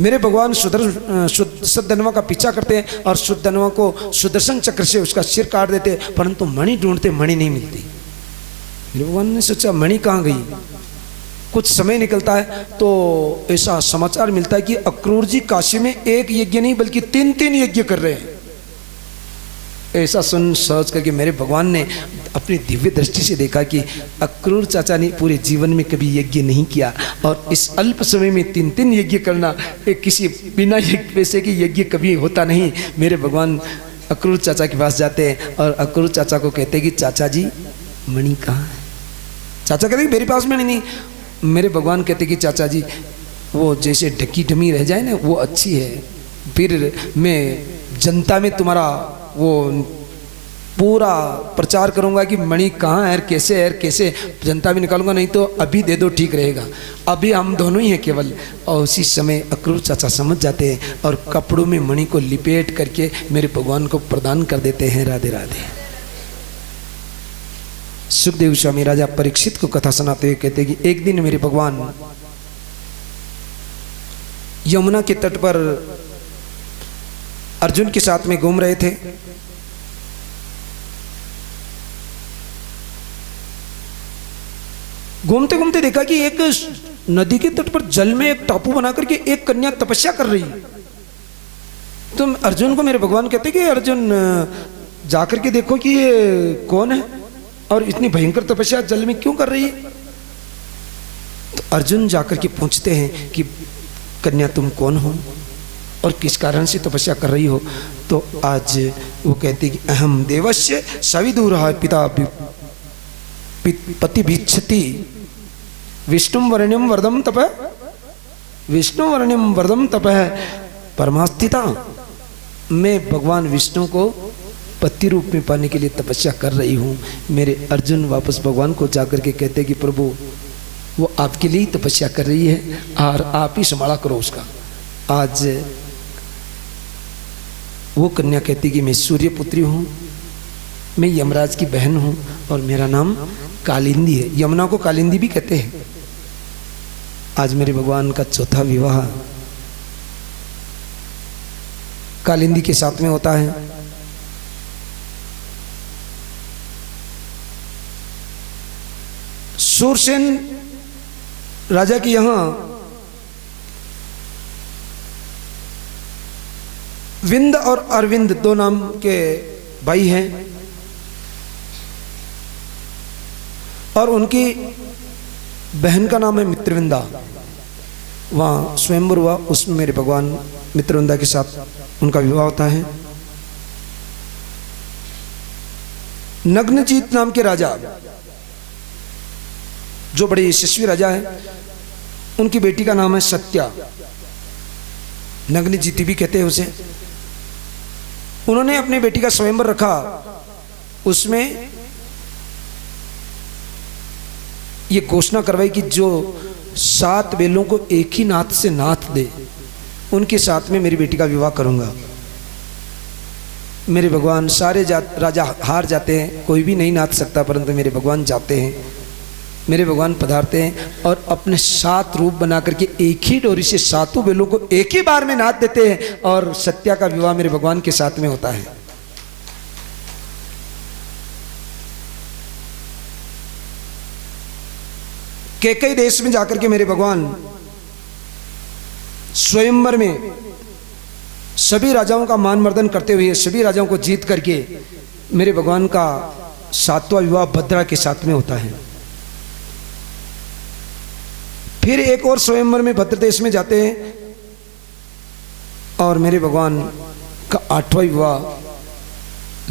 मेरे भगवान शतधर्मा का पीछा करते हैं और शतधर्मा को सुदर्शन चक्र से उसका सिर काट देते हैं, परंतु मणि ढूंढते मणि नहीं मिलती। मेरे भगवान ने सोचा मणि कहाँ गई। कुछ समय निकलता है तो ऐसा समाचार मिलता है कि अक्रूर जी काशी में एक यज्ञ नहीं बल्कि 3 यज्ञ कर रहे हैं। ऐसा सुन सोच करके मेरे भगवान ने अपनी दिव्य दृष्टि से देखा कि अक्रूर चाचा ने पूरे जीवन में कभी यज्ञ नहीं किया और इस अल्प समय में 3 यज्ञ करना एक किसी बिना पैसे की यज्ञ कभी होता नहीं। मेरे भगवान अक्रूर चाचा के पास जाते हैं और अक्रूर चाचा को कहते हैं कि चाचा जी मणि कहाँ है। चाचा कहते मेरे पास मणि नहीं। मेरे भगवान कहते कि चाचा जी वो जैसे ढकी ढमी रह जाए ना वो अच्छी है, फिर मैं जनता में तुम्हारा वो पूरा प्रचार करूंगा कि मणि कहाँ है, कैसे है, कैसे जनता में निकालूंगा, नहीं तो अभी दे दो ठीक रहेगा, अभी हम दोनों ही हैं केवल। और उसी समय अक्रूर चाचा समझ जाते हैं और कपड़ों में मणि को लिपेट करके मेरे भगवान को प्रदान कर देते हैं। राधे राधे। सुखदेव स्वामी राजा परीक्षित को कथा सुनाते हुए कहते हैं कि एक दिन मेरे भगवान यमुना के तट पर अर्जुन के साथ में घूम रहे थे। घूमते घूमते देखा कि एक नदी के तट पर जल में एक टापू बना करके एक कन्या तपस्या कर रही है। तो अर्जुन को मेरे भगवान कहते कि अर्जुन जाकर के देखो कि ये कौन है और इतनी भयंकर तपस्या जल में क्यों कर रही है। तो अर्जुन जाकर के पूछते हैं कि कन्या तुम कौन हो और किस कारण से तपस्या कर रही हो। तो आज वो कहते कि अहम देवस्य सविदूरः पिता पति भिक्षति विष्णु वर्ण्यम वरदम तप विष्णु वर्ण्यम वरदम तप परमास्थिता। मैं भगवान विष्णु को पति रूप में पाने के लिए तपस्या कर रही हूँ। मेरे अर्जुन वापस भगवान को जाकर के कहते कि प्रभु वो आपके लिए ही तपस्या कर रही है और आप ही संभाला करो उसका। आज वो कन्या कहती कि मैं सूर्य पुत्री हूँ, मैं यमराज की बहन हूँ और मेरा नाम कालिंदी है। यमुना को कालिंदी भी कहते हैं। आज मेरे भगवान का चौथा विवाह कालिंदी के साथ में होता है। सूरसेन राजा के यहां विंद और अरविंद दो नाम के भाई हैं। और उनकी बहन का नाम है मित्रविंदा। वहाँ स्वयंवर हुआ, उसमें मेरे भगवान मित्रविंदा के साथ उनका विवाह होता है। नग्नजीत नाम के राजा, जो बड़े यशस्वी राजा है, उनकी बेटी का नाम है सत्या, नग्नजीती भी कहते हैं उसे। उन्होंने अपनी बेटी का स्वयंवर रखा, उसमें ये घोषणा करवाई कि जो 7 बेलों को एक ही नाथ से नाथ दे, उनके साथ में मेरी बेटी का विवाह करूंगा। मेरे भगवान सारे राजा हार जाते हैं, कोई भी नहीं नाथ सकता, परंतु मेरे भगवान जाते हैं, मेरे भगवान पधारते हैं और अपने 7 रूप बना करके एक ही डोरी से 7 बेलों को एक ही बार में नाथ देते हैं और सत्या का विवाह मेरे भगवान के साथ में होता है। कैकेयी देश में जाकर के मेरे भगवान स्वयंवर में सभी राजाओं का मान मर्दन करते हुए सभी राजाओं को जीत करके मेरे भगवान का 7वां विवाह भद्रा के साथ में होता है। फिर एक और स्वयंवर में भद्र देश में जाते हैं और मेरे भगवान का 8वां विवाह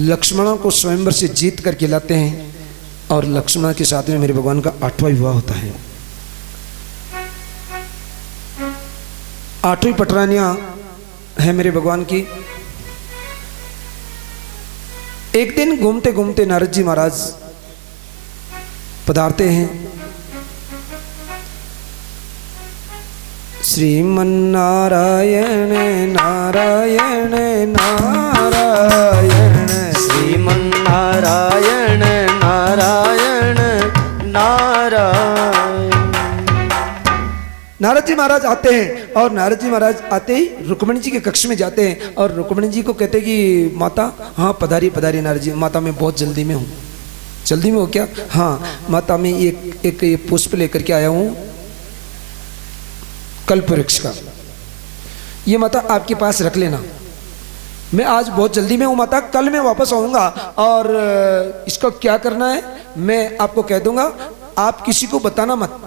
लक्ष्मणों को स्वयंवर से जीत करके लाते हैं और लक्ष्मण के साथ में मेरे भगवान का 8वां विवाह होता है। 8वीं पटरानियां है मेरे भगवान की। एक दिन घूमते घूमते नारद जी महाराज पधारते हैं। श्रीमन्नारायण नारायण नारायण, श्रीमन्नारायण नारायण नारायण। नारद जी महाराज आते हैं और नारद जी महाराज आते ही रुक्मिणी जी के कक्ष में जाते हैं और रुक्मिणी जी को कहते हैं कि माता, हाँ पधारी पधारी नारद जी। माता मैं बहुत जल्दी में हूँ। जल्दी में हो क्या? हाँ माता, मैं एक पुष्प लेकर के आया हूँ कल्प वृक्ष का, ये माता आपके पास रख लेना। मैं आज बहुत जल्दी में हूँ माता, कल मैं वापस आऊँगा और इसका क्या करना है मैं आपको कह दूंगा, आप किसी को बताना मत,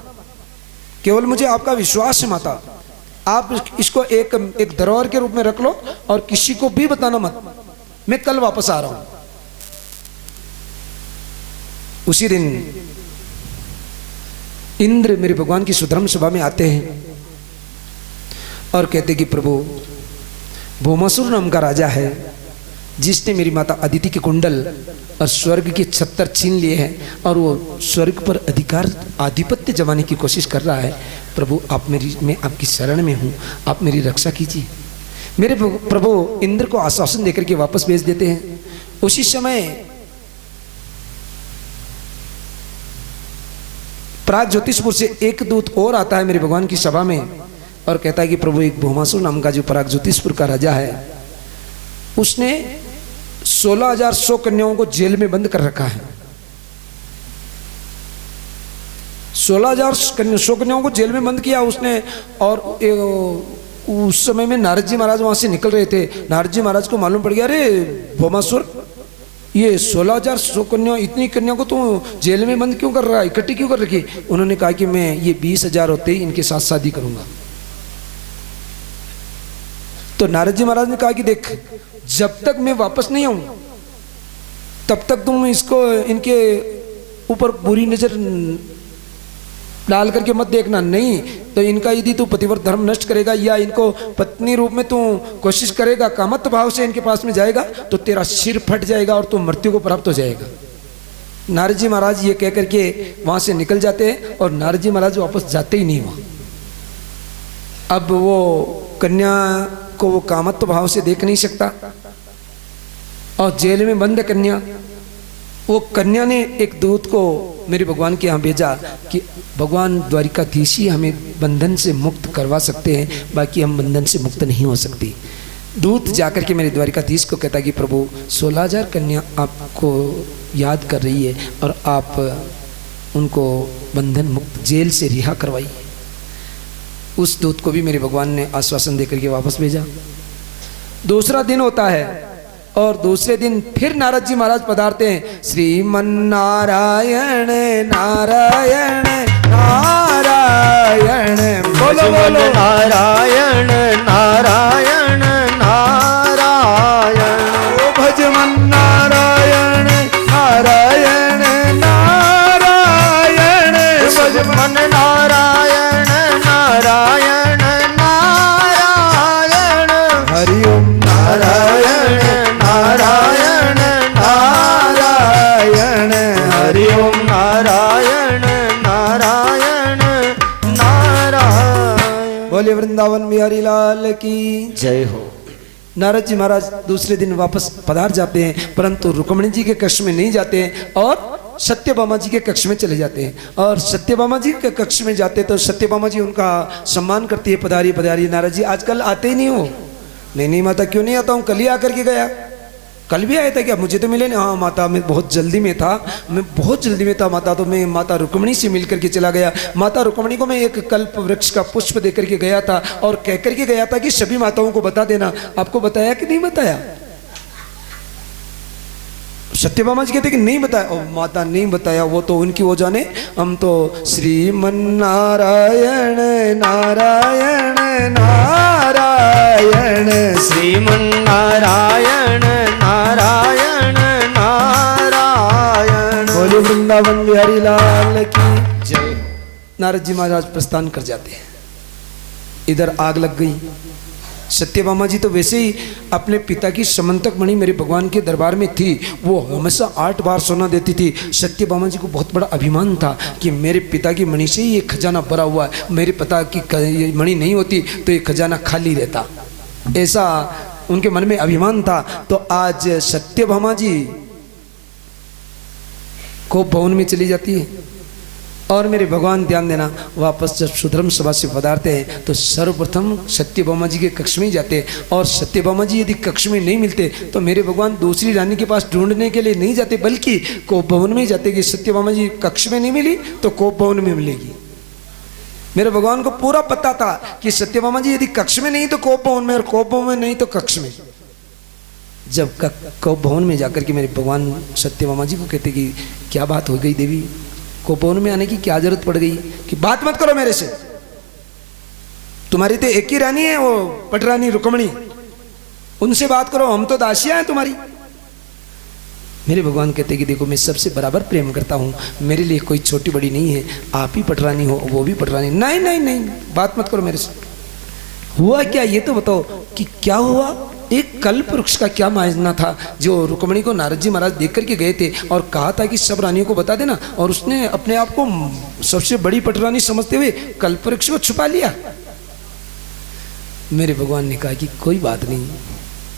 केवल मुझे आपका विश्वास है माता। आप इसको एक धरोहर के रूप में रख लो और किसी को भी बताना मत, मैं कल वापस आ रहा हूँ। उसी दिन इंद्र मेरे भगवान की सुधर्म सभा में आते हैं और कहते कि प्रभु, भौमासुर नाम का राजा है जिसने मेरी माता अदिति के कुंडल और स्वर्ग के 76 छीन लिए हैं और वो स्वर्ग पर आधिपत्य जमाने की कोशिश कर रहा है। प्रभु मैं आपकी शरण में हूँ, आप मेरी रक्षा कीजिए। मेरे प्रभु इंद्र को आश्वासन देकर के वापस भेज देते हैं। उसी समय प्राग ज्योतिषपुर से एक दूत और आता है मेरे भगवान की सभा में और कहता है कि प्रभु, एक भौमासुर नाम का जो प्राग ज्योतिषपुर का राजा है, उसने 16,100 कन्याओं को जेल में बंद कर रखा है। 16,100 कन्याओं को जेल में बंद किया उसने। और उस समय में नारद जी महाराज वहां से निकल रहे थे। नारद जी महाराज को मालूम पड़ गया, अरे भौमासुर, ये 16,100 कन्या, इतनी कन्या को तू जेल में बंद क्यों कर रहा है, इकट्ठी क्यों कर रखी? उन्होंने कहा कि मैं ये 20,000 होते ही इनके साथ शादी करूंगा। तो नारद जी महाराज ने कहा कि देख, जब तक मैं वापस नहीं आऊं तब तक तुम इनके ऊपर बुरी नजर डाल करके मत देखना। नहीं तो इनका यदि तू पतिव्रत धर्म नष्ट करेगा या इनको पत्नी रूप में तू कोशिश करेगा, कामत्व भाव से इनके पास में जाएगा, तो तेरा सिर फट जाएगा और तू मृत्यु को प्राप्त हो जाएगा। नारद जी महाराज ये कह करके वहां से निकल जाते हैं और नारद जी महाराज वापस जाते ही नहीं वहां। अब वो कन्या को वो कामत्व भाव से देख नहीं सकता और जेल में बंद कन्या। वो कन्या ने एक दूत को मेरे भगवान के यहाँ भेजा कि भगवान द्वारिकाधीश ही हमें बंधन से मुक्त करवा सकते हैं, बाकी हम बंधन से मुक्त नहीं हो सकती। दूत जाकर के मेरे द्वारिकाधीश को कहता कि प्रभु, 16,000 कन्या आपको याद कर रही है और आप उनको बंधन मुक्त जेल से रिहा करवाइए। उस दूत को भी मेरे भगवान ने आश्वासन देकर के वापस भेजा। दूसरा दिन होता है और दूसरे दिन फिर नारद जी महाराज पधारते हैं। श्रीमन नारायण नारायण नारायण, बोलो बोलो नारायण नारायण नारायण, भजमन नारायण नारायण नारायण, भजमन नारायण नारायण नारायण, हरि ओम नारायण नारायण नारायण, हरि ओम नारायण नारायण नारायण। बोले वृंदावन बिहारी लाल की। जय हो। नारद जी महाराज दूसरे दिन वापस पधार जाते हैं, परंतु रुक्मिणी जी के कक्ष में नहीं जाते हैं और सत्यभामा जी के कक्ष में चले जाते हैं। और सत्यभामा जी के कक्ष में जाते तो सत्यभामा जी उनका सम्मान करती है, पधारिए पधारिए नारद जी, आजकल आते ही नहीं हो। नहीं माता, क्यों नहीं आता हूँ, कल ही आकर के गया। कल भी आया था क्या? मुझे तो मिले नहीं। हाँ माता, मैं बहुत जल्दी में था माता, तो मैं माता रुक्मिणी से मिल करके चला गया। माता रुक्मिणी को मैं एक कल्प वृक्ष का पुष्प दे करके गया था और कह करके गया था कि सभी माताओं को बता देना। आपको बताया कि नहीं बताया? सत्यभामा जी कहते कि नहीं बताया। ओ माता, नहीं बताया, वो तो उनकी वो जाने, हम तो श्रीमन नारायण नारायण नारायण, श्रीमन नारायण नारायण नारायण। बोले वृंदावन बिहारी लाल की जय। नारद जी महाराज प्रस्थान कर जाते हैं। इधर आग लग गई। सत्यभामा जी तो वैसे ही अपने पिता की समंतक मणि मेरे भगवान के दरबार में थी, वो हमेशा 8 बार सोना देती थी। सत्यभामा जी को बहुत बड़ा अभिमान था कि मेरे पिता की मणि से ही ये खजाना भरा हुआ है, मेरे पिता की मणि नहीं होती तो ये खजाना खाली रहता, ऐसा उनके मन में अभिमान था। तो आज सत्यभामा जी को भवन में चली जाती है और मेरे भगवान ध्यान देना, वापस जब सुधर्म सभा से पधारते हैं तो सर्वप्रथम सत्यभामा जी के कक्ष में ही जाते हैं। और सत्यभामा जी यदि कक्ष में नहीं मिलते तो मेरे भगवान दूसरी रानी के पास ढूंढने के लिए नहीं जाते, बल्कि कोप भवन में ही जाते कि सत्यभामा जी कक्ष में नहीं मिली तो कोप भवन में मिलेगी। मेरे भगवान को पूरा पता था कि सत्यभामा जी यदि कक्ष में नहीं तो कोप भवन में, और कोप भवन में नहीं तो कक्ष में। जब कोप भवन में जाकर के मेरे भगवान सत्यभामा जी को कहते कि क्या बात हो गई देवी, कोप भवन में आने की क्या जरूरत पड़ गई? कि बात मत करो मेरे से, तुम्हारी तो एक ही रानी है, वो पटरानी रुक्मिणी, उनसे बात करो, हम तो दासियां हैं तुम्हारी। मेरे भगवान कहते कि देखो मैं सबसे बराबर प्रेम करता हूँ, मेरे लिए कोई छोटी बड़ी नहीं है, आप ही पटरानी हो वो भी पटरानी। नहीं नहीं नहीं, बात मत करो मेरे से। हुआ क्या ये तो बताओ कि क्या हुआ? एक कल्प वृक्ष का क्या मायना था जो रुक्मिणी को नारद जी महाराज देख करके गए थे और कहा था कि सब रानियों को बता देना, और उसने अपने आप को सबसे बड़ी पटरानी समझते हुए कल्प वृक्ष को छुपा लिया। मेरे भगवान ने कहा कि कोई बात नहीं,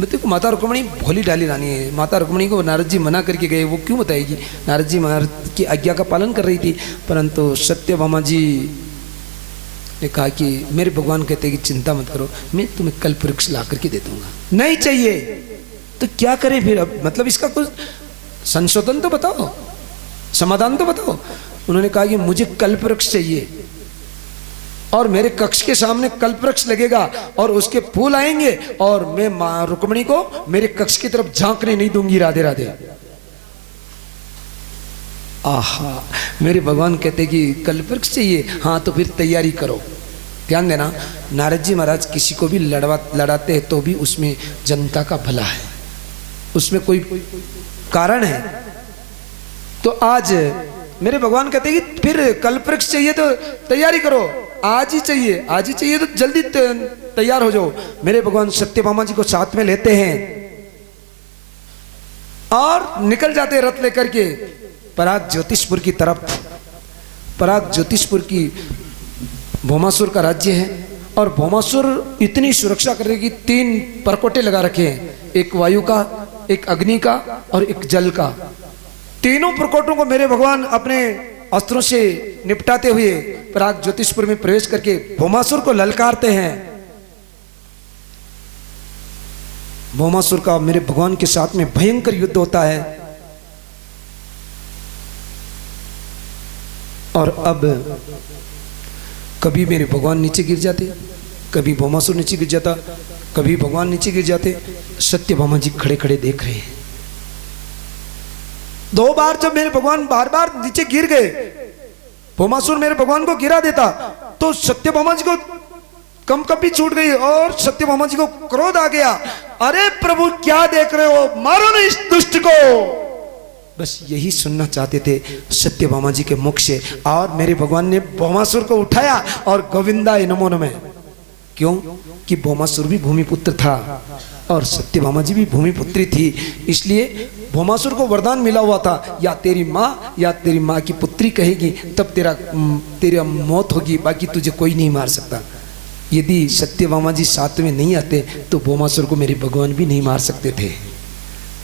मैं देखो माता रुक्मिणी भोली डाली रानी है, माता रुक्मिणी को नारद जी मना करके गए, वो क्यों बताएगी? नारद जी महाराज की आज्ञा का पालन कर रही थी। परंतु सत्यभामा जी ने कहा कि मेरे भगवान कहते हैं कि चिंता मत करो, मैं तुम्हें कल्प वृक्ष ला करके दे दूंगा। नहीं चाहिए तो क्या करें फिर? अब मतलब इसका कुछ संशोधन तो बताओ, समाधान तो बताओ। उन्होंने कहा कि मुझे कल्प वृक्ष चाहिए और मेरे कक्ष के सामने कल्प वृक्ष लगेगा और उसके फूल आएंगे और मैं मां रुक्मिणी को मेरे कक्ष की तरफ झांकने नहीं दूंगी। राधे राधे। आहा, मेरे भगवान कहते कि कल्प वृक्ष चाहिए, हाँ तो फिर तैयारी करो। ध्यान देना, नारद जी महाराज किसी को भी लड़ाते हैं तो भी उसमें जनता का भला है, उसमें कोई कारण है। तो आज मेरे भगवान कहते हैं कि फिर कल्प वृक्ष चाहिए तो तैयारी करो, आज ही चाहिए, आज ही चाहिए तो जल्दी तैयार हो जाओ। मेरे भगवान सत्यभामा जी को साथ में लेते हैं और निकल जाते हैं रथ लेकर के पराग ज्योतिषपुर की तरफ। पराग ज्योतिषपुर की भौमासुर का राज्य है और भौमासुर इतनी सुरक्षा कर रहे कि 3 परकोटे लगा रखे हैं, एक वायु का, एक अग्नि का और एक जल का। तीनों प्रकोटों को मेरे भगवान अपने अस्त्रों से निपटाते हुए पराग ज्योतिषपुर में प्रवेश करके भौमासुर को ललकारते हैं। भौमासुर का मेरे भगवान के साथ में भयंकर युद्ध होता है। और अब कभी मेरे भगवान नीचे गिर जाते, कभी भौमासुर नीचे गिर जाता, कभी भगवान नीचे गिर जाते, सत्यभामा जी खड़े खड़े देख रहे हैं। 2 बार जब मेरे भगवान बार बार नीचे गिर गए, भौमासुर मेरे भगवान को गिरा देता, तो सत्यभामा जी को कंपकपी छूट गई और सत्यभामा जी को क्रोध आ गया। अरे प्रभु क्या देख रहे हो, मारो ना इस दुष्ट को। बस यही सुनना चाहते थे सत्यभामा जी के मुख से। और मेरे भगवान ने भौमासुर को उठाया और गोविंदाय नमो नमः। क्यों कि भौमासुर भी भूमिपुत्र था और सत्यभामा जी भी भूमिपुत्री थी, इसलिए भौमासुर को वरदान मिला हुआ था, या तेरी माँ या तेरी माँ की पुत्री कहेगी तब तेरा मौत होगी, बाकी तुझे कोई नहीं मार सकता। यदि सत्यभामा जी साथ में नहीं आते तो भौमासुर को मेरे भगवान भी नहीं मार सकते थे।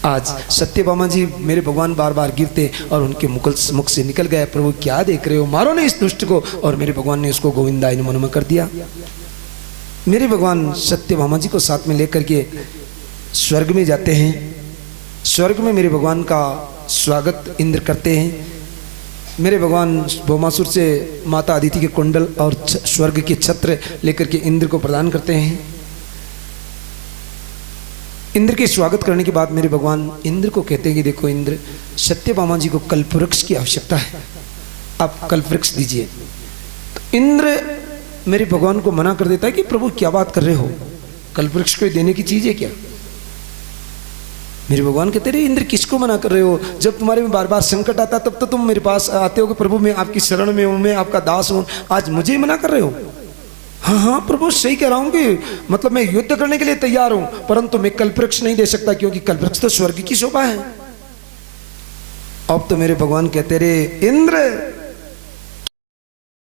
आज सत्यभामा जी मेरे भगवान बार बार गिरते और उनके मुख से निकल गया, प्रभु क्या देख रहे हो, मारो ना इस दुष्ट को। और मेरे भगवान ने उसको गोविंदाय नमो नमः कर दिया। मेरे भगवान सत्यभामा जी को साथ में लेकर के स्वर्ग में जाते हैं। स्वर्ग में मेरे भगवान का स्वागत इंद्र करते हैं। मेरे भगवान भौमासुर से माता अदिति के कुंडल और स्वर्ग के छत्र लेकर के इंद्र को प्रदान करते हैं। इंद्र के स्वागत करने के बाद मेरे भगवान इंद्र को कहते हैं कि देखो इंद्र, सत्यभामा जी को कल्पवृक्ष की आवश्यकता है, आप कल्पवृक्ष दीजिए। तो इंद्र मेरे भगवान को मना कर देता है कि प्रभु क्या बात कर रहे हो, कल्पवृक्ष को देने की चीज है क्या। मेरे भगवान कहते रहे इंद्र किसको मना कर रहे हो, जब तुम्हारे में बार बार संकट आता तब तो तुम मेरे पास आते हो कि प्रभु मैं आपकी शरण में हूँ, मैं आपका दास हूँ, आज मुझे ही मना कर रहे हो। हाँ हाँ प्रभु सही कह रहा हूँ कि मतलब मैं युद्ध करने के लिए तैयार हूँ, परंतु मैं कल्पवृक्ष नहीं दे सकता क्योंकि कल्पवृक्ष तो स्वर्ग की शोभा है। अब तो मेरे भगवान कहते रहे इंद्र